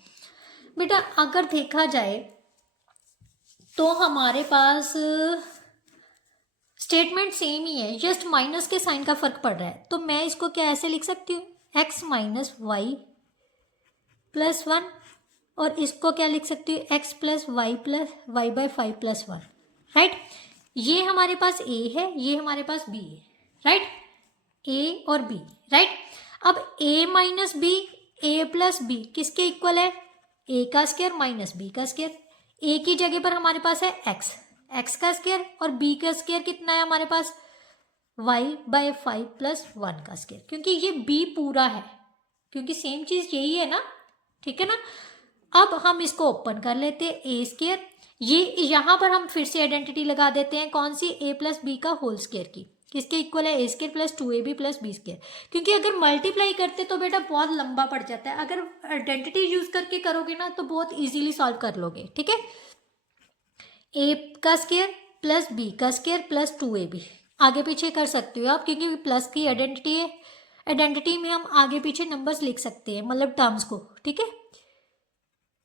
बेटा। अगर देखा जाए तो हमारे पास स्टेटमेंट सेम ही है, जस्ट माइनस के साइन का फर्क पड़ रहा है, तो मैं इसको क्या ऐसे लिख सकती हूँ, x माइनस वाई +1, और इसको क्या लिख सकती हूँ, x plus y by 5 +1, right. ये हमारे पास a है, ये हमारे पास b है, राइट, a और b, राइट। अब a minus b, a plus b किसके इक्वल है, a का स्केयर माइनस b का स्केयर। a की जगह पर हमारे पास है x का स्केयर, और b का स्केयर कितना है हमारे पास, y बाय 5 +1 का स्केयर, क्योंकि ये b पूरा है, क्योंकि सेम चीज यही है ना, ठीक है ना। अब हम इसको ओपन कर लेते हैं, ए स्केयर, ये यहाँ पर हम फिर से आइडेंटिटी लगा देते हैं, कौन सी, ए प्लस बी का होल स्केयर की, किसके इक्वल है, a square plus 2ab plus B square. क्योंकि अगर मल्टीप्लाई करते तो बेटा बहुत लंबा पड़ जाता है, अगर आइडेंटिटी यूज करके करोगे ना तो बहुत इजीली सॉल्व कर लोगे, ठीक है। ए का स्केयर प्लस बी का स्केयर प्लस 2ab, आगे पीछे कर सकते हो आप, क्योंकि प्लस की आइडेंटिटी है, आइडेंटिटी में हम आगे पीछे नंबर्स लिख सकते हैं, मतलब टर्म्स को, ठीक है।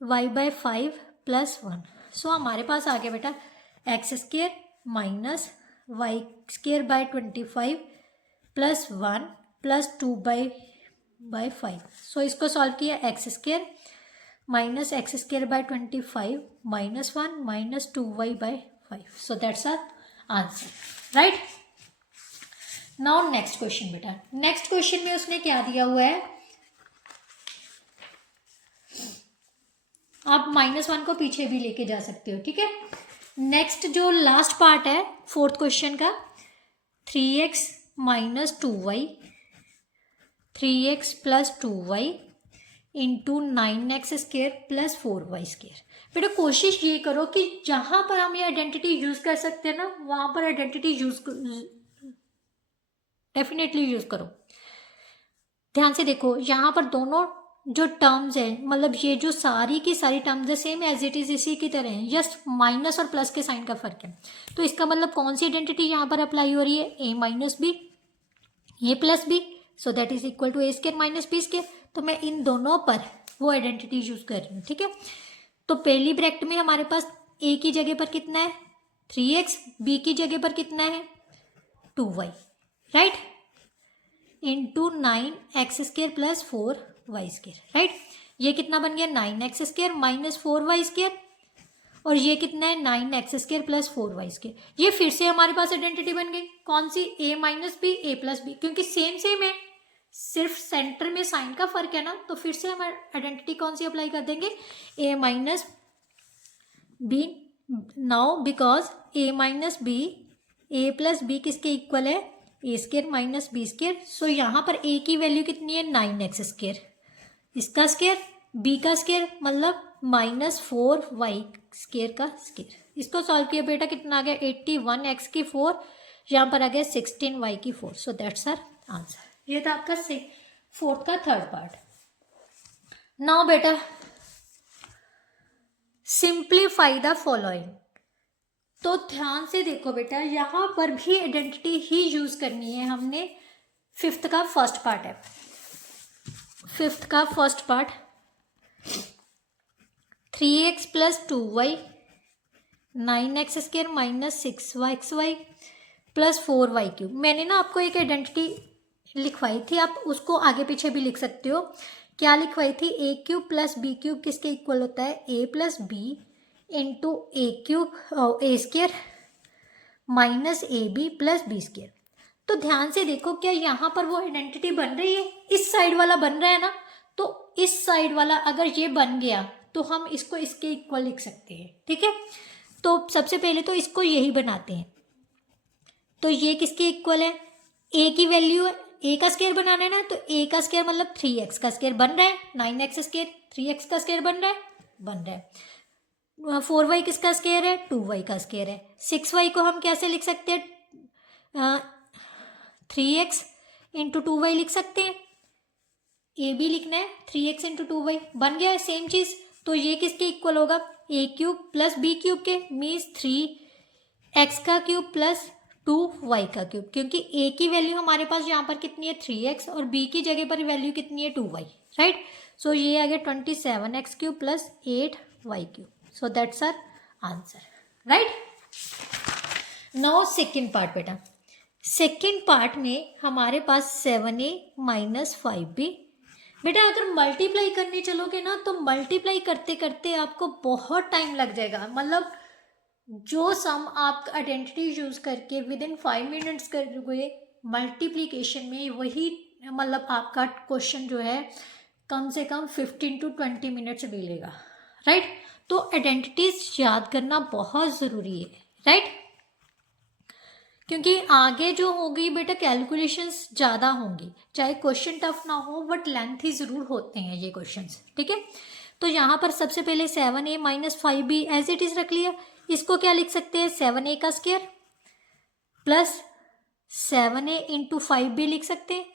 y बाय 5 +1, सो हमारे पास आ गया बेटा x square minus y square by 25 +1 +2 by 5, so इसको सॉल्व किया, x square minus x square by 25 -1 -2y by 5, so that's our answer, right. Now next question बेटा, नेक्स्ट क्वेश्चन में उसने क्या दिया हुआ है, आप -1 को पीछे भी लेके जा सकते हो, ठीक है। नेक्स्ट जो लास्ट पार्ट है फोर्थ क्वेश्चन का, 3x - 2y 3x + 2y into 9x square plus 4y square. बेटा कोशिश ये करो कि जहां पर हम ये आइडेंटिटी यूज कर सकते हैं ना, वहां पर आइडेंटिटी डेफिनेटली यूज करो। ध्यान से देखो, यहाँ पर दोनों जो टर्म्स है, मतलब ये जो सारी की सारी टर्म्स है सेम एज इट इज इसी की तरह है, जस्ट माइनस और प्लस के साइन का फर्क है। तो इसका मतलब कौन सी आइडेंटिटी यहाँ पर अप्लाई हो रही है, a minus b, a plus b, so that is equal to a square minus b square. तो मैं इन दोनों पर वो आइडेंटिटी यूज कर रही हूँ, ठीक है। तो पहली ब्रैकेट में हमारे पास a की जगह पर कितना है 3x, b की जगह पर कितना है 2y, right, into 9x square plus 4y square, right. ये कितना बन गया 9x square minus 4y square, और ये कितना है 9x square plus 4y square. ये फिर से हमारे पास आइडेंटिटी बन गई, कौन सी, a minus b, a plus b, क्योंकि सेम है, सिर्फ सेंटर में साइन का फर्क है ना, तो फिर से हम आइडेंटिटी कौन सी अप्लाई कर देंगे, a minus b. Now because a minus b, a plus b किसके इक्वल है, a square minus b square, so यहाँ पर a की वैल्यू कितनी है 9x स्केयर, इसका स्केयर, b का स्केयर मतलब -4y स्केयर का स्केयर। इसको सॉल्व किया बेटा कितना आ गया 81x की 4, यहाँ पर आ गया 16y की 4, सो दैट्स आवर आंसर। ये था आपका फोर्थ का थर्ड पार्ट। नाउ बेटा सिंप्लीफाई द फॉलोइंग। तो ध्यान से देखो बेटा, यहाँ पर भी आइडेंटिटी ही यूज करनी है हमने। फिफ्थ का फर्स्ट पार्ट है, फिफ्थ का first part 3x + 2y 9x square minus 6xy plus 4y cube. मैंने ना आपको एक आइडेंटिटी लिखवाई थी, आप उसको आगे पीछे भी लिख सकते हो। क्या लिखवाई थी? A cube plus b cube किसके इक्वल होता है? A plus b into a cube a square minus a B plus B square. तो ध्यान से देखो, क्या यहाँ पर वो आइडेंटिटी बन रही है? इस साइड वाला बन रहा है ना, तो इस साइड वाला अगर ये बन गया तो हम इसको इसके इक्वल लिख सकते हैं। ठीक है, तो सबसे पहले तो इसको यही बनाते हैं। तो ये किसके इक्वल है? ए की वैल्यू है, ए का स्क्वायर बनाना है ना, तो ए का स्क्वायर मतलब 3x का स्क्वायर बन रहा है, 9x स्क्वायर 3x का स्क्वायर बन रहा है 4y किसका स्क्वायर है? 2y का स्क्वायर है। 6y को हम कैसे लिख सकते हैं? 3x इंटू 2y लिख सकते हैं। ए भी लिखना है, 3x इंटू 2y बन गया है सेम चीज़। तो ये किसके इक्वल होगा? ए क्यूब प्लस बी क्यूब के, मीन्स 3x का क्यूब प्लस 2y का क्यूब, क्योंकि a की वैल्यू हमारे पास यहाँ पर कितनी है? 3x, और b की जगह पर वैल्यू कितनी है? 2y, right. सो ये आ गया 27x cube plus 8y cube. So that's our answer, right. Now second part बेटा, सेकेंड पार्ट में हमारे पास 7a माइनस 5b। बेटा अगर मल्टीप्लाई करने चलोगे ना तो मल्टीप्लाई करते करते आपको बहुत टाइम लग जाएगा। मतलब जो सम आप आइडेंटिटी यूज करके विद इन 5 मिनट्स करोगे मल्टीप्लीकेशन में, वही मतलब आपका क्वेश्चन जो है कम से कम 15 to 20 मिनट्स ले लेगा, राइट। तो आइडेंटिटीज याद करना बहुत ज़रूरी है, राइट, क्योंकि आगे जो होगी बेटा कैलकुलेशंस ज़्यादा होंगी, चाहे क्वेश्चन टफ ना हो बट लेंथी ज़रूर होते हैं ये क्वेश्चंस, ठीक है। तो यहाँ पर सबसे पहले 7a minus 5b as it is रख लिया। इसको क्या लिख सकते हैं? 7a का square plus 7a into 5b लिख सकते हैं,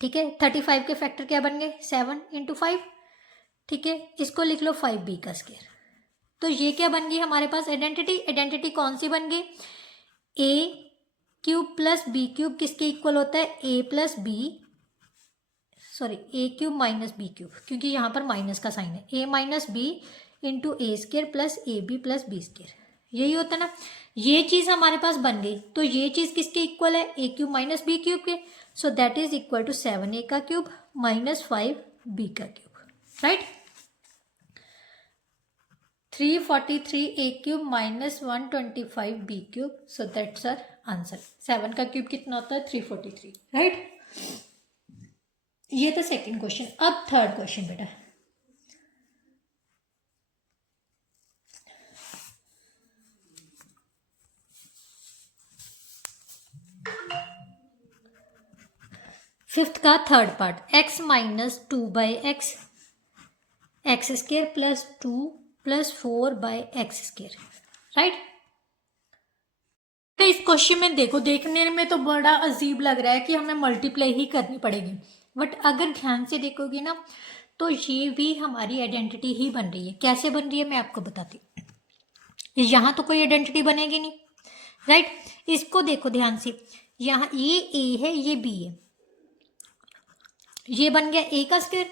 ठीक है। 35 के फैक्टर क्या बन गए? 7 इंटू 5, ठीक है। इसको लिख लो 5b का स्क्वायर। तो ये क्या बन गई हमारे पास? आइडेंटिटी कौन सी बन गई? A cube plus b cube किसके इक्वल होता है? A plus b, sorry a cube minus b cube, क्योंकि यहाँ पर माइनस का साइन है। A minus b into A square plus A B plus B square, यही होता है ना। ये चीज़ हमारे पास बन गई, तो ये चीज़ किसके इक्वल है? A cube minus b cube के। So that is equal to 7a का क्यूब माइनस 5b का cube, right. 343 a cube minus 125b cube. So that's our answer. 7 का क्यूब कितना होता है? 343, राइट। ये था सेकंड क्वेश्चन। अब थर्ड क्वेश्चन बेटा, फिफ्थ का third part, x minus 2/x x square plus 2 plus 4/x square, right. तो इस क्वेश्चन में देखो, देखने में तो बड़ा अजीब लग रहा है कि हमें मल्टीप्लाई ही करनी पड़ेगी, बट अगर ध्यान से देखोगे ना तो ये भी हमारी आइडेंटिटी ही बन रही है। कैसे बन रही है मैं आपको बताती हूँ। यहाँ तो कोई आइडेंटिटी बनेगी नहीं, राइट। इसको देखो ध्यान से, यहाँ ये a है, ये b है, ये बन गया a का स्क्वायर,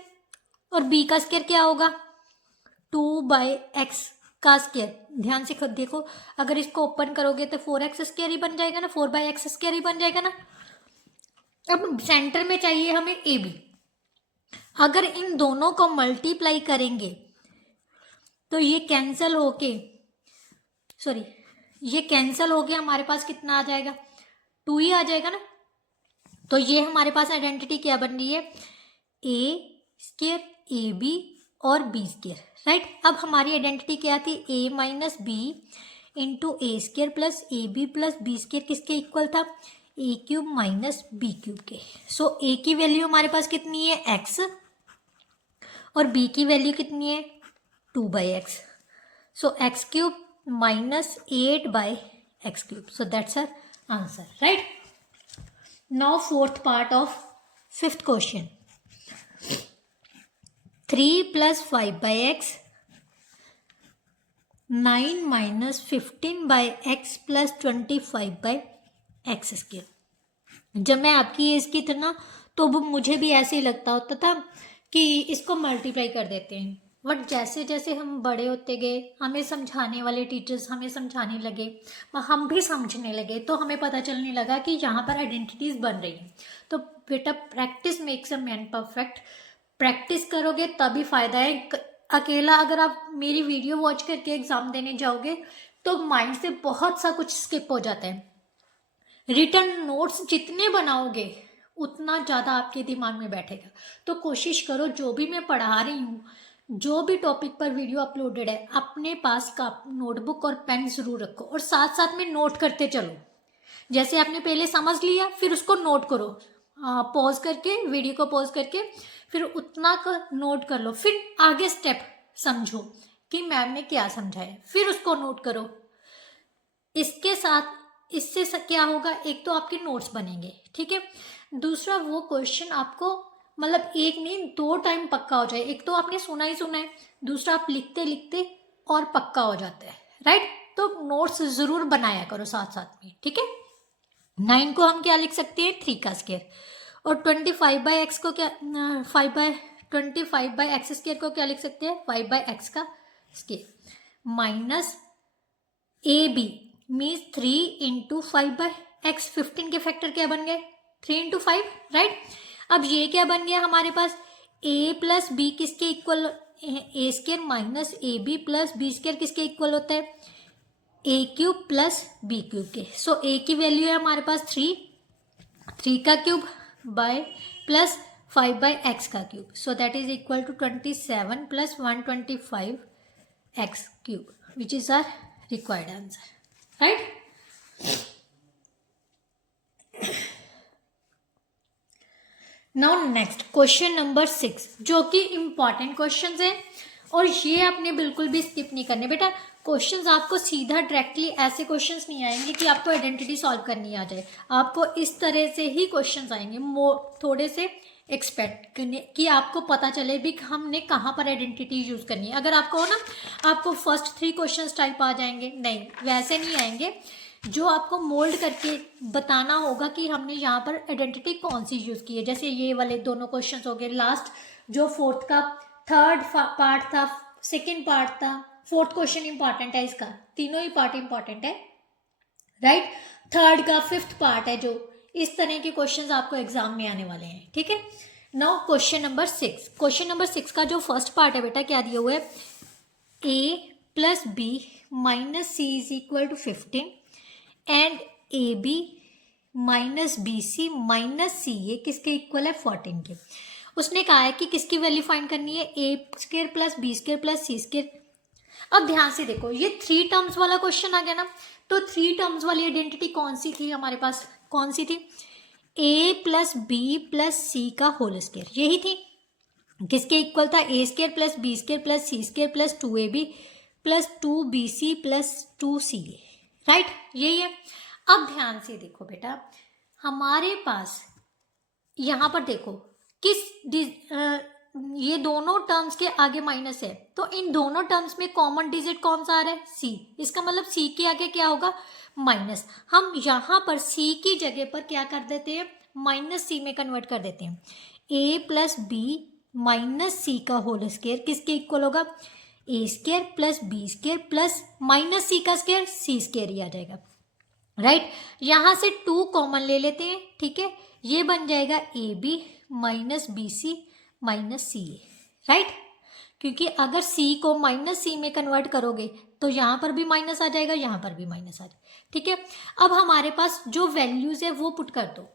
और b का स्क्वायर क्या होगा? 2/x का स्क्वायर। ध्यान से खुद देखो, अगर इसको ओपन करोगे तो 4x स्क्वायर ही बन जाएगा ना, 4/x स्क्वायर ही बन जाएगा ना। अब सेंटर में चाहिए हमें ए बी। अगर इन दोनों को मल्टीप्लाई करेंगे तो ये कैंसिल होके, सॉरी ये कैंसिल होके हमारे पास कितना आ जाएगा? 2 ही आ जाएगा ना। तो ये हमारे पास आइडेंटिटी क्या बन रही है? ए स्क्वायर ए बी और बी स्क्वायर, राइट। अब हमारी आइडेंटिटी क्या थी? A minus b into A square plus A B plus B square किसके इक्वल था? A cube minus b cube के। सो ए की वैल्यू हमारे पास कितनी है? एक्स, और बी की वैल्यू कितनी है? 2/x। So x cube minus 8/x cube. So that's our answer, right. Now fourth part of fifth question, 3 plus 5/x 9 minus 15/x plus 25/x square. जब मैं आपकी एज की थी ना तो वो मुझे भी ऐसे ही लगता होता था कि इसको मल्टीप्लाई कर देते हैं, बट जैसे जैसे हम बड़े होते गए, हमें समझाने वाले टीचर्स हमें समझाने लगे, हम भी समझने लगे, तो हमें पता चलने लगा कि यहाँ पर आइडेंटिटीज बन रही हैं। तो बेटा practice makes a man perfect, practice करोगे तभी फायदा है। अकेला अगर आप मेरी वीडियो वॉच करके एग्जाम देने जाओगे तो माइंड से बहुत सा कुछ स्किप हो जाता है। रिटर्न नोट्स जितने बनाओगे उतना ज़्यादा आपके दिमाग में बैठेगा। तो कोशिश करो जो भी मैं पढ़ा रही हूँ, जो भी टॉपिक पर वीडियो अपलोडेड है, अपने पास का नोटबुक और पेन ज़रूर रखो और साथ साथ में नोट करते चलो। जैसे आपने पहले समझ लिया फिर उसको नोट करो, पॉज करके, वीडियो को पॉज करके फिर उतना का नोट कर लो, फिर आगे स्टेप समझो कि मैम ने क्या समझाया, फिर उसको नोट करो। इसके साथ इससे क्या होगा, एक तो आपके नोट्स बनेंगे, ठीक है। दूसरा वो क्वेश्चन आपको मतलब एक नहीं 2 टाइम पक्का हो जाए। एक तो आपने सुना ही सुना है, दूसरा आप लिखते लिखते और पक्का हो जाता है, राइट। तो नोट्स जरूर बनाया करो साथ साथ में, ठीक है। 9 को हम क्या लिख सकते हैं, 3 का स्क्वायर, और 25/x को क्या 25/x स्क्वायर को क्या लिख सकते हैं, 5/x का square minus AB means 3 into 5/x। 15 के फैक्टर क्या बन गए, 3 इंटू 5, राइट। अब ये क्या बन गया हमारे पास, a प्लस बी किसके equal, a square minus a B plus B square किसके इक्वल होता है, a cube plus b cube के। सो a की वैल्यू है हमारे पास 3 का क्यूब बाय प्लस 5/x का cube, so that is equal to 27 plus 125x cube, which is our required answer, right. Now next question number 6, जो कि important questions है और ये आपने बिल्कुल भी स्किप नहीं करने। बेटा क्वेश्चंस आपको सीधा डायरेक्टली ऐसे क्वेश्चंस नहीं आएंगे कि आपको आइडेंटिटी सॉल्व करनी आ जाए, आपको इस तरह से ही क्वेश्चंस आएंगे, थोड़े से एक्सपेक्ट करने कि आपको पता चले भी हमने कहाँ पर आइडेंटिटी यूज़ करनी है। अगर आपको हो ना, आपको फर्स्ट 3 क्वेश्चंस टाइप आ जाएंगे, नहीं वैसे नहीं आएंगे। जो आपको मोल्ड करके बताना होगा कि हमने यहाँ पर आइडेंटिटी कौन सी यूज़ की है। जैसे ये वाले दोनों क्वेश्चंस हो गए, लास्ट जो फोर्थ का थर्ड पार्ट था, सेकेंड पार्ट था, फोर्थ क्वेश्चन इंपॉर्टेंट है, इसका तीनों ही पार्ट इंपॉर्टेंट है, राइट। थर्ड का फिफ्थ पार्ट है, जो इस तरह के क्वेश्चंस आपको एग्जाम में आने वाले हैं, ठीक है। Now question number 6, question number 6 का जो फर्स्ट पार्ट है बेटा क्या दिया हुआ है, a plus b minus c is equal to 15 and a B minus B C minus c ये किसके इक्वल है, 14 के। उसने कहा है कि किसकी वैल्यू फाइंड करनी है, ए square plus B square plus सी स्क्वायर। अब ध्यान से देखो, ये 3 टर्म्स वाला क्वेश्चन आ गया ना, तो 3 टर्म्स वाली आइडेंटिटी कौन सी थी हमारे पास, कौन सी थी, a प्लस बी प्लस सी का होल स्क्वायर, यही थी। किसके इक्वल था, a square plus B square plus C square plus 2ab plus 2bc plus 2ca, right, यही है। अब ध्यान से देखो बेटा, हमारे पास यहाँ पर देखो ये दोनों टर्म्स के आगे माइनस है, तो इन दोनों टर्म्स में कॉमन डिजिट कौन सा आ रहा है, c। इसका मतलब c के आगे क्या होगा, माइनस। हम यहाँ पर c की जगह पर क्या कर देते हैं, माइनस c में कन्वर्ट कर देते हैं। a plus b minus c का होल स्क्वायर किसके इक्वल होगा, a square plus B square plus minus c का स्क्वायर सी स्क्वायर ही आ जाएगा, राइट। यहाँ से 2 कॉमन ले लेते हैं, ठीक है, ये बन जाएगा a B minus B C minus C a, right. क्योंकि अगर c को माइनस सी में कन्वर्ट करोगे तो यहाँ पर भी माइनस आ जाएगा, यहाँ पर भी माइनस आ जाएगा, ठीक है। अब हमारे पास जो वैल्यूज है वो पुट कर दो,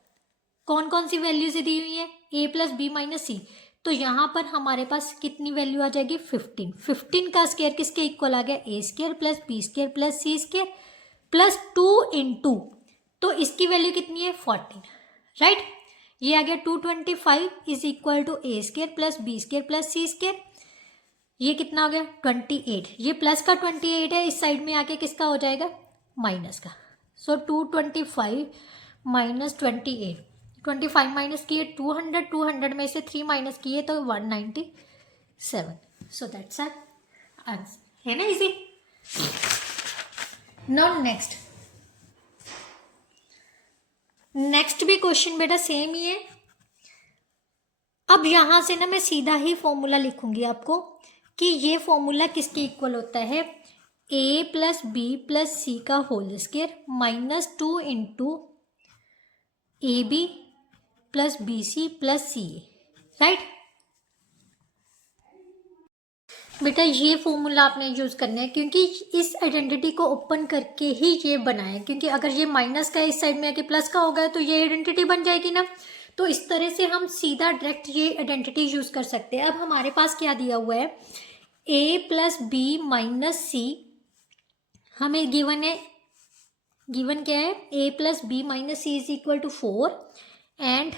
कौन कौन सी वैल्यूज दी हुई है, a प्लस बी माइनस सी, तो यहाँ पर हमारे पास कितनी वैल्यू आ जाएगी, 15। 15 का स्क्वायर किसके इक्वल आ गया, A square plus B square plus C square plus 2 into, तो इसकी वैल्यू कितनी है, 14, राइट। ये आ गया 225 is equal to a square plus B square plus C square, ये कितना हो गया 28, ये प्लस का 28 है, इस साइड में आके किसका हो जाएगा, माइनस का। सो 225 माइनस 28, 25 माइनस किए 200, 200 में से 3 माइनस किए तो 197, सो दैट्स आर आंसर, है ना इजी। नाउ नेक्स्ट भी क्वेश्चन बेटा सेम ही है। अब यहां से ना मैं सीधा ही फॉर्मूला लिखूंगी आपको कि ये फॉर्मूला किसके इक्वल होता है, a प्लस बी प्लस सी का whole square minus 2 into A B plus B C plus C a, right बेटा। ये फॉर्मूला आपने यूज़ करना है क्योंकि इस आइडेंटिटी को ओपन करके ही ये बना है, क्योंकि अगर ये माइनस का इस साइड में आके प्लस का होगा तो ये आइडेंटिटी बन जाएगी ना। तो इस तरह से हम सीधा डायरेक्ट ये आइडेंटिटी यूज़ कर सकते हैं। अब हमारे पास क्या दिया हुआ है, a plus b minus c, हमें गिवन है, गिवन क्या है, a plus b minus c is equal to 4 and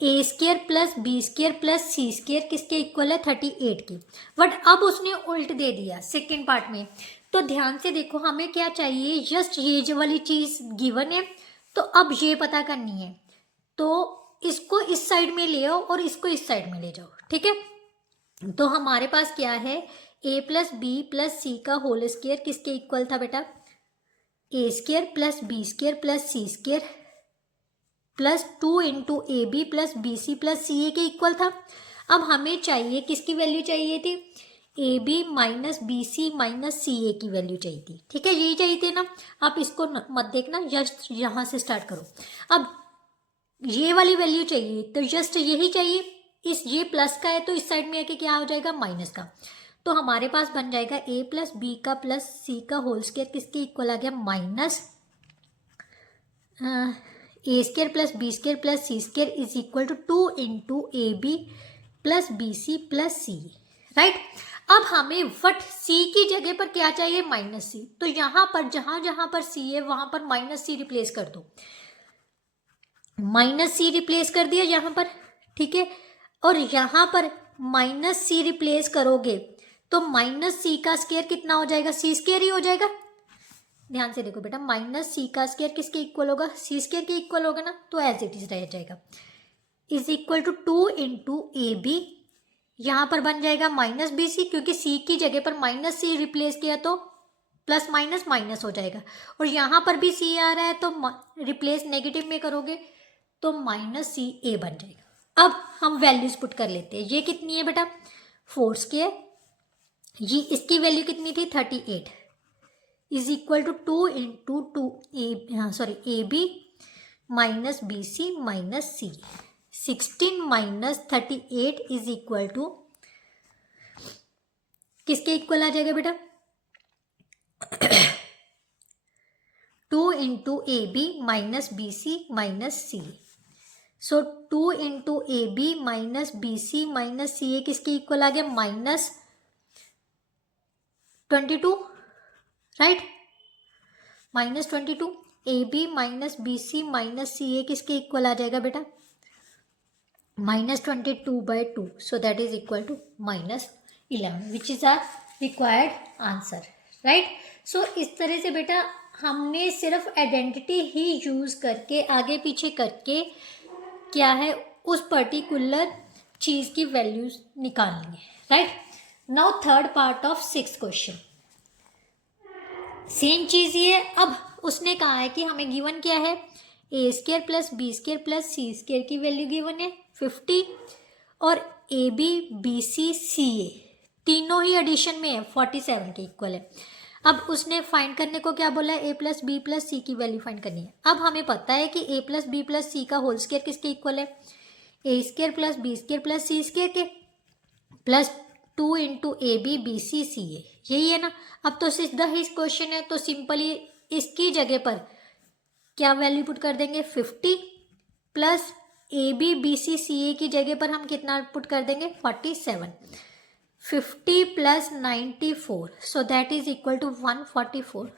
a square plus B square plus C square किसके इक्वल है, 38 की। बट अब उसने उल्ट दे दिया सेकेंड पार्ट में। तो ध्यान से देखो, हमें क्या चाहिए, जस्ट ये जो वाली चीज़ गिवन है, तो अब ये पता करनी है। तो इसको इस साइड में ले आओ और इसको इस साइड में ले जाओ, ठीक है। तो हमारे पास क्या है, a प्लस बी प्लस सी का होल स्केयर किसके इक्वल था बेटा, ए square plus B square plus C square plus 2 into A B plus B C plus C A के इक्वल था। अब हमें चाहिए, किसकी वैल्यू चाहिए थी, A B minus B C minus C A की वैल्यू चाहिए थी, ठीक है, यही चाहिए थे ना। आप इसको मत देखना, जस्ट यहाँ से स्टार्ट करो। अब ये वाली वैल्यू चाहिए तो जस्ट यही चाहिए, इस ये प्लस का है तो इस साइड में आके क्या हो जाएगा, माइनस का। तो हमारे पास बन जाएगा a प्लस बी का प्लस सी का होल स्क्वायर किसके इक्वल आ गया, minus a square plus B square plus C square is equal to 2 into A B plus B C plus c, right. अब हमें वट सी की जगह पर क्या चाहिए, माइनस सी। तो यहाँ पर जहाँ जहाँ पर सी है वहाँ पर माइनस सी रिप्लेस कर दो, माइनस सी रिप्लेस कर दिया यहाँ पर, ठीक है। और यहाँ पर माइनस सी रिप्लेस करोगे तो माइनस सी का स्क्वायर कितना हो जाएगा, सी स्क्वायर ही हो जाएगा। ध्यान से देखो बेटा, माइनस सी का स्क्वायर किसके इक्वल होगा, सी स्क्वायर के इक्वल होगा ना, तो एज इट इज रह जाएगा, is equal to 2 into A b, यहाँ पर बन जाएगा माइनस बी सी, क्योंकि सी की जगह पर माइनस सी रिप्लेस किया तो प्लस माइनस माइनस हो जाएगा। और यहाँ पर भी सी आ रहा है तो रिप्लेस नेगेटिव में करोगे तो माइनस सी ए बन जाएगा। अब हम वैल्यूज पुट कर लेते हैं। ये कितनी है बेटा, 4 स्क्वायर, ये इसकी वैल्यू कितनी थी, 38 is equal to 2 into A B minus B C minus C, 16 minus 38 is equal to किसके इक्वल आ जाएगा बेटा, 2 into A B minus B C minus C. So 2 into A B minus B C minus C A किसके equal आ गया, minus 22, right, minus 22। A B minus B C minus C A किसके equal आ जाएगा बेटा, minus 22/2, so that is equal to minus 11, which is our required answer, right. So इस तरह से बेटा हमने सिर्फ आइडेंटिटी ही यूज करके आगे पीछे करके क्या है उस पर्टिकुलर चीज की वैल्यूज निकालनी है, right. Now third part of 6th question, same चीज ये। अब उसने कहा है कि हमें गिवन क्या है, ए square plus B square plus सी स्क्वायर की वैल्यू गिवन है 50 और ए बी बी सी सी ए तीनों ही एडिशन में है 47 के इक्वल है। अब उसने फाइंड करने को क्या बोला है, ए प्लस बी प्लस सी की वैल्यू फाइंड करनी है। अब हमें पता है कि ए प्लस बी प्लस सी का होल स्क्वायर किसके इक्वल है, ए square plus B square plus सी स्क्वायर के plus 2 into A B B C C A, यही है ना। अब तो सीधा ही क्वेश्चन है तो सिंपली इसकी जगह पर क्या वैल्यू पुट कर देंगे, 50 plus A B B C C A की जगह पर हम कितना पुट कर देंगे, 47, 50 plus 94, so that is equal to 144।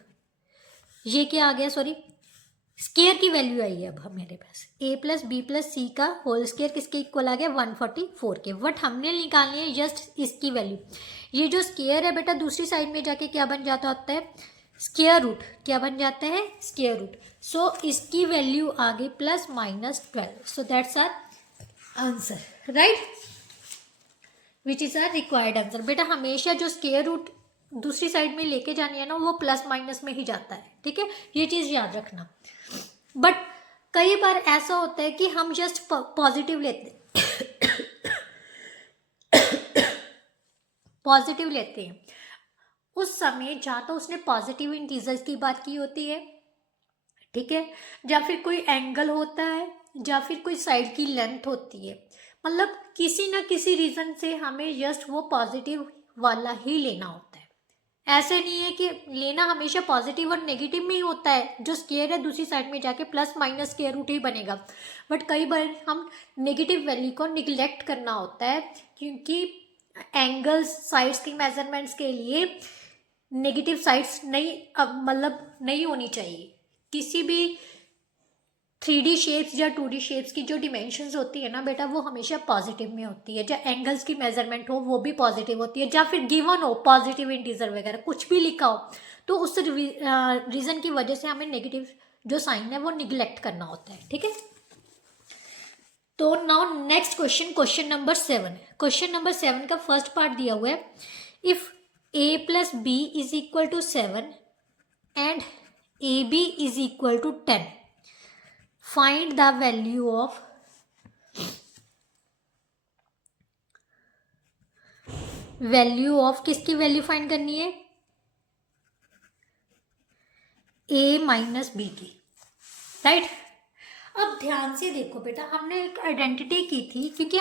ये क्या आ गया, सॉरी स्केयर की वैल्यू आई है। अब मेरे पास ए प्लस बी प्लस सी का होल स्केयर किसके इक्वल आ गया, 144 के। बट हमने निकालनी है जस्ट इसकी वैल्यू। ये जो स्केयर है बेटा दूसरी साइड में जाके क्या बन जाता होता है, स्केयर रूट, क्या बन जाता है, स्केयर रूट। सो इसकी वैल्यू आ गई plus minus 12, so that's our answer, right, which is our required answer. बेटा हमेशा जो स्केयर रूट दूसरी साइड में लेके जानी है ना वो प्लस माइनस में ही जाता है, ठीक है, ये चीज़ याद रखना। बट कई बार ऐसा होता है कि हम जस्ट पॉजिटिव लेते पॉजिटिव लेते हैं उस समय जहाँ तो उसने पॉजिटिव इंटीजर्स की बात की होती है, ठीक है, या फिर कोई एंगल होता है, या फिर कोई साइड की लेंथ होती है, मतलब किसी ना किसी रीज़न से हमें जस्ट वो पॉजिटिव वाला ही लेना होता है। ऐसे नहीं है कि लेना हमेशा पॉजिटिव और नेगेटिव में ही होता है, जो स्केयर है दूसरी साइड में जाके प्लस माइनस स्केयर रूट ही बनेगा, बट कई बार हम नेगेटिव वैल्यू को निगलेक्ट करना होता है, क्योंकि एंगल्स साइड्स की मेजरमेंट्स के लिए नेगेटिव साइड्स नहीं मतलब नहीं होनी चाहिए। किसी भी 3D शेप्स या 2D शेप्स की जो डिमेंशंस होती है ना बेटा, वो हमेशा पॉजिटिव में होती है। या एंगल्स की मेजरमेंट हो वो भी पॉजिटिव होती है, या फिर गिवन हो पॉजिटिव इंटीजर वगैरह कुछ भी लिखा हो, तो उस रीज़न की वजह से हमें नेगेटिव जो साइन है वो निगलेक्ट करना होता है, ठीक है। तो now next question number 7। Question number 7 का फर्स्ट पार्ट दिया हुआ है, if a plus b is equal to 7 and a B is equal to 10, find the value of किसकी वैल्यू फाइंड करनी है, a माइनस बी की, राइट। अब ध्यान से देखो बेटा, हमने एक आइडेंटिटी की थी, क्योंकि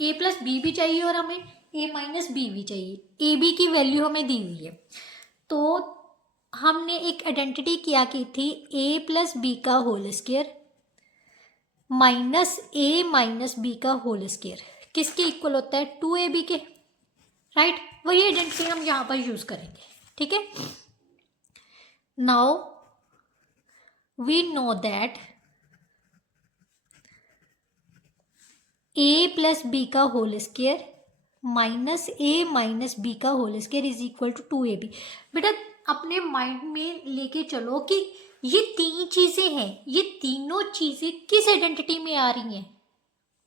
ए प्लस बी भी चाहिए और हमें ए माइनस बी भी चाहिए, ए बी की वैल्यू हमें दी हुई है, तो हमने एक आइडेंटिटी क्या की थी, ए प्लस बी का whole square minus a minus B का होल स्क्वायर किसके इक्वल होता है, 2ab के, राइट। वही आइडेंटिटी हम यहाँ पर यूज करेंगे, ठीक है। Now we know that a plus B का whole square minus a minus B का whole square is equal to 2ab। बेटा अपने माइंड में लेके चलो कि ये तीन चीज़ें हैं, ये तीनों चीज़ें किस आइडेंटिटी में आ रही हैं।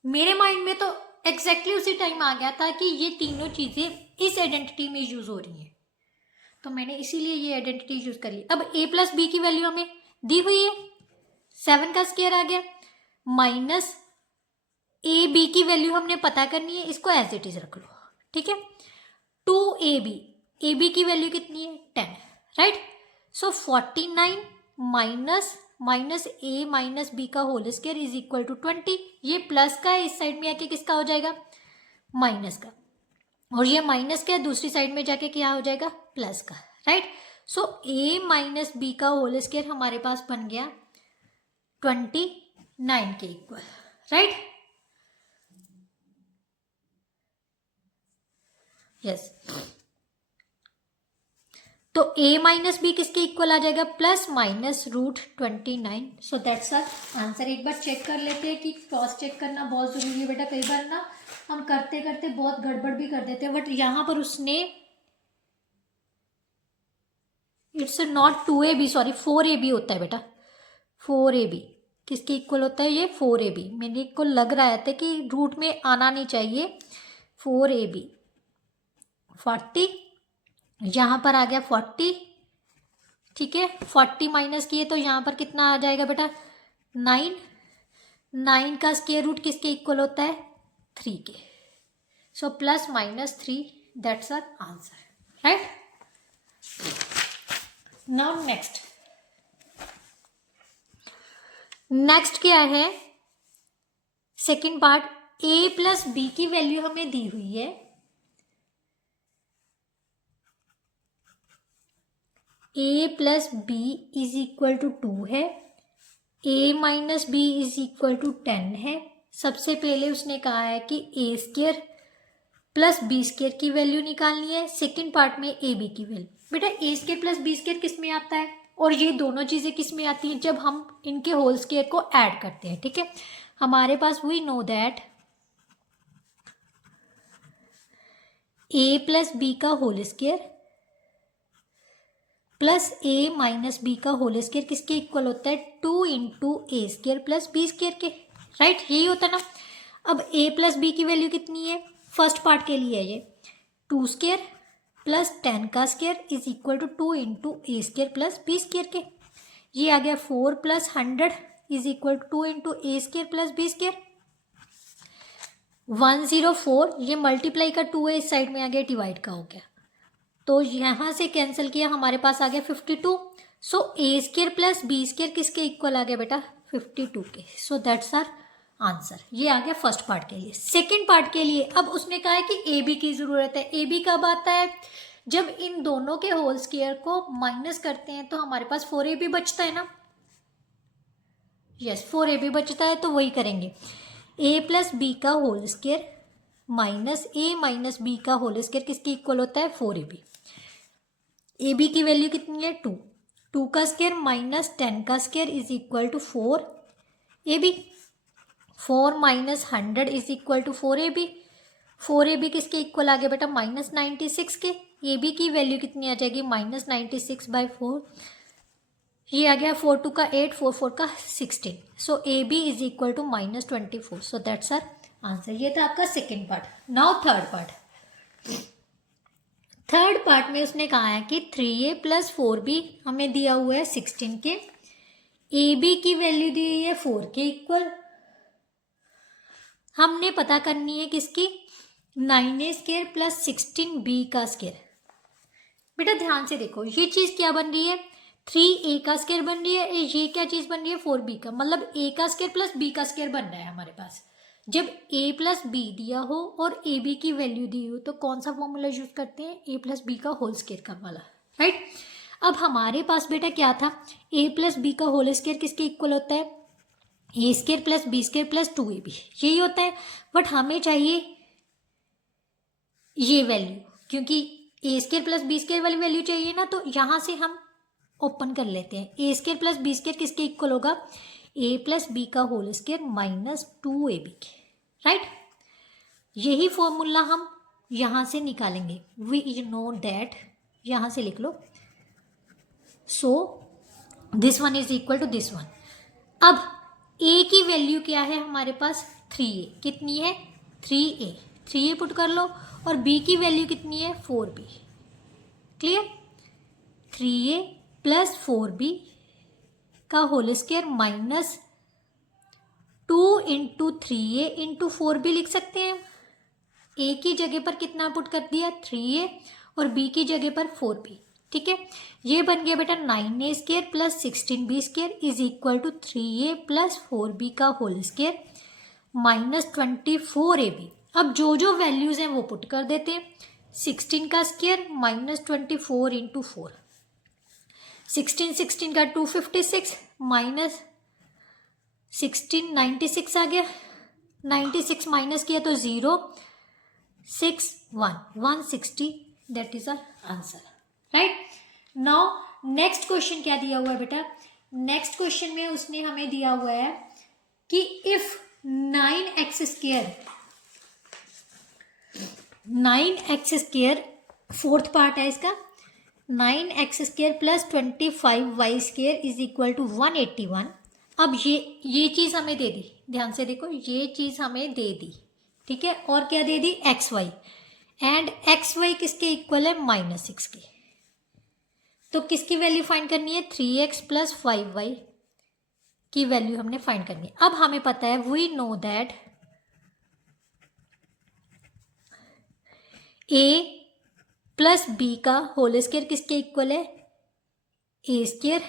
मेरे माइंड में तो एग्जैक्टली उसी टाइम आ गया था कि ये तीनों चीज़ें इस आइडेंटिटी में यूज़ हो रही हैं, तो मैंने इसीलिए ये आइडेंटिटी यूज़ करी। अब a प्लस बी की वैल्यू हमें दी हुई है, 7 का स्क्वायर आ गया, माइनस ए बी की वैल्यू हमने पता करनी है, इसको एज इट इज रख लो, ठीक है। 2ab, ए बी की वैल्यू कितनी है, 10, right. So 49 minus a minus B का whole square is equal to 20। ये प्लस का है, इस साइड में आके किसका हो जाएगा, माइनस का, और ये माइनस का दूसरी साइड में जाके क्या हो जाएगा, प्लस का, right. So a minus B का होल स्क्वायर हमारे पास बन गया 29 के इक्वल, राइट। यस, तो a माइनस बी किसके इक्वल आ जाएगा, plus minus root 29। So that's our answer. एक बार चेक कर लेते हैं कि क्रॉस चेक करना बहुत ज़रूरी है बेटा, कई बार ना हम करते करते बहुत गड़बड़ भी कर देते हैं, बट यहाँ पर उसने it's not 2ab, sorry 4ab होता है बेटा, 4ab किसके इक्वल होता है, ये 4ab। मेरे को लग रहा था कि रूट में आना नहीं चाहिए, 4ab 40, यहाँ पर आ गया 40, ठीक है। 40 माइनस किए तो यहाँ पर कितना आ जाएगा बेटा, 9 का स्क्वायर रूट किसके इक्वल होता है, 3 के। So plus minus 3, that's our answer, right. Now next क्या है, second part, a plus B की वैल्यू हमें दी हुई है, a plus b is equal to 2 है, a minus b is equal to 10 है। सबसे पहले उसने कहा है कि a square plus B square की वैल्यू निकालनी है, सेकेंड पार्ट में ए बी की वैल्यू। बेटा a square plus B square किस में आता है, और ये दोनों चीज़ें किस में आती हैं, जब हम इनके होल स्क्वायर को ऐड करते हैं, ठीक है। हमारे पास we know that a plus B का whole square plus A minus B का होल स्क्वायर किसके इक्वल होता है, 2 इंटू ए स्क्वायर प्लस बी स्क्वायर के, राइट। यही होता है ना। अब a प्लस बी की वैल्यू कितनी है, फर्स्ट पार्ट के लिए है ये 2 स्क्वायर प्लस 10 का square is equal to 2 into A square plus B square के। ये आ गया 4 plus 100 is equal to 2 into A square plus B square. 104, ये मल्टीप्लाई का 2 है, इस साइड में आ गया, डिवाइड का हो गया, तो यहाँ से कैंसिल किया, हमारे पास आ गया 52। So a square plus B square किसके इक्वल आ गया बेटा, 52 के। So that's our answer. ये आ गया फर्स्ट पार्ट के लिए। सेकंड पार्ट के लिए अब उसने कहा है कि ए बी की ज़रूरत है। ए बी कब आता है, जब इन दोनों के होल स्केयर को माइनस करते हैं तो हमारे पास 4ab बचता है ना, यस 4ab बचता है, तो वही करेंगे। a प्लस बी का whole square minus a minus B का होल स्केयर किसके इक्वल होता है, 4ab। ab की वैल्यू कितनी है, 2, 2 का स्केयर माइनस 10 का square is equal to 4ab। 4 minus 100 is equal to 4ab। 4ab किसके इक्वल आ गया बेटा, माइनस 96 के। ab की वैल्यू कितनी आ जाएगी, माइनस 96/4, ये आ गया 4 2 का 8, 4 4 का 16। So A B is equal to minus 24। So that's our answer. ये था आपका second part. Now third part. Third part में उसने कहा है कि 3a प्लस 4b हमें दिया हुआ है 16 के, ए बी की वैल्यू दी हुई है 4 के इक्वल। हमने पता करनी है किसकी, 9a स्केयर प्लस 16b का स्केयर। बेटा ध्यान से देखो, ये चीज़ क्या बन रही है, 3a का स्केयर बन रही है, ये क्या चीज़ बन रही है, 4b का, मतलब a का स्केयर प्लस b का स्केयर बन रहा है हमारे पास। जब a प्लस b दिया हो और ए बी की वैल्यू दी हो तो कौन सा फॉर्मूला यूज करते हैं, a प्लस बी का होल स्केयर का वाला, राइट। अब हमारे पास बेटा क्या था, a प्लस बी का होल स्केयर किसके इक्वल होता है, a square plus B square plus 2ab, यही होता है। बट हमें चाहिए ये वैल्यू, क्योंकि a square plus B square वाली वैल्यू चाहिए ना, तो यहाँ से हम ओपन कर लेते हैं। ए स्केयर प्लस बी स्केयर किसके इक्वल होगा, a प्लस बी का होल स्केयर माइनस 2ab के, राइट। यही फॉर्मूला हम यहाँ से निकालेंगे। वी नो दैट, यहाँ से लिख लो, so this one is equal to this one. अब a की वैल्यू क्या है हमारे पास, 3a, कितनी है 3a, 3a पुट कर लो, और b की वैल्यू कितनी है 4b, clear. 3a plus 4b का whole square minus 2 into 3a into 4b लिख सकते हैं। a की जगह पर कितना पुट कर दिया, 3a, और b की जगह पर 4b, ठीक है। ये बन गया बेटा 9a square plus 16b square is equal to 3a plus 4b का होल स्केयर माइनस 24ab। अब जो जो वैल्यूज़ हैं वो पुट कर देते हैं। 16 का स्केयर माइनस 24 इंटू 4, 16 का 256 माइनस 16 96 आ गया, 96 माइनस किया तो 0 6 1 160, that is our answer, right. Now next question क्या दिया हुआ है बेटा, नेक्स्ट क्वेश्चन में उसने हमें दिया हुआ है कि if 9x square, fourth part है इसका, 9x square plus 25y square is equal to 181। अब ये चीज़ हमें दे दी, ध्यान से देखो, ये चीज़ हमें दे दी, ठीक है। और क्या दे दी, xy, एंड xy किसके इक्वल है, -6 के। तो किसकी वैल्यू फाइंड करनी है, 3x प्लस 5y की वैल्यू हमने फाइंड करनी है। अब हमें पता है, we know that a plus b का होल स्केयर किसके इक्वल है, a square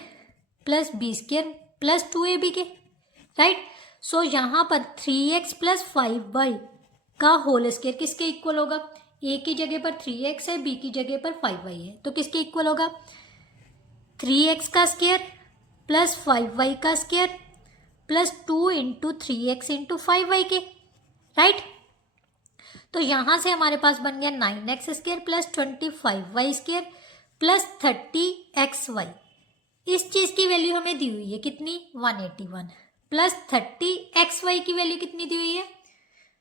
plus b square plus 2ab के, राइट। सो यहाँ पर 3x प्लस 5y का होल स्केयर किसके इक्वल होगा, a की जगह पर 3x है, b की जगह पर 5y है, तो किसके इक्वल होगा, 3x का स्केयर प्लस 5y का square plus 2 into 3x into 5y के, राइट। तो यहाँ से हमारे पास बन गया 9x square plus 25y square plus 30xy। इस चीज़ की वैल्यू हमें दी हुई है कितनी, 181, प्लस 30xy की वैल्यू कितनी दी हुई है,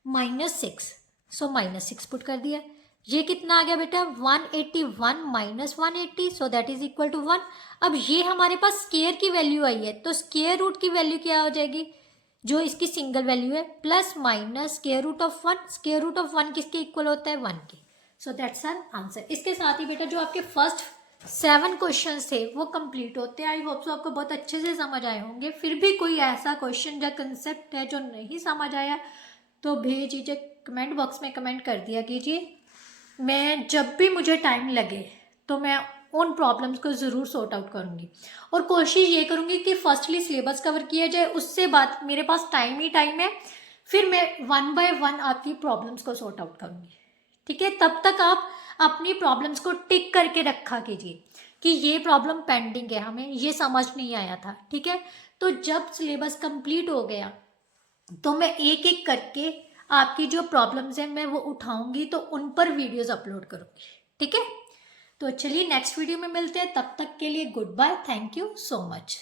-6। सो -6 पुट कर दिया। ये कितना आ गया बेटा, 181 minus 180, so that is equal to 1। अब ये हमारे पास स्केयर की वैल्यू आई है, तो स्केयर रूट की वैल्यू क्या हो जाएगी, जो इसकी सिंगल वैल्यू है, plus minus square root of 1। Square root of 1 किसके इक्वल होता है, 1 के। So that's our answer. इसके साथ ही बेटा जो आपके फर्स्ट 7 क्वेश्चन थे वो कंप्लीट होते हैं। आई होप सो आपको बहुत अच्छे से समझ आए होंगे। फिर भी कोई ऐसा क्वेश्चन या कंसेप्ट है जो नहीं समझ आया तो बेझिझक कमेंट बॉक्स में कमेंट कर दिया कीजिए। मैं जब भी मुझे टाइम लगे तो मैं उन प्रॉब्लम्स को ज़रूर सॉर्ट आउट करूँगी, और कोशिश ये करूँगी कि फर्स्टली सिलेबस कवर किया जाए, उससे बाद मेरे पास टाइम ही टाइम है, फिर मैं 1 बाय 1 आपकी प्रॉब्लम्स को सॉर्ट आउट करूँगी। ठीक है, तब तक आप अपनी प्रॉब्लम्स को टिक करके रखा कीजिए कि ये प्रॉब्लम पेंडिंग है, हमें ये समझ नहीं आया था। ठीक है, तो जब सिलेबस कंप्लीट हो गया तो मैं एक एक करके आपकी जो प्रॉब्लम्स हैं मैं वो उठाऊंगी, तो उन पर वीडियोस अपलोड करूंगी। ठीक है, तो चलिए नेक्स्ट वीडियो में मिलते हैं, तब तक के लिए good bye, thank you so much.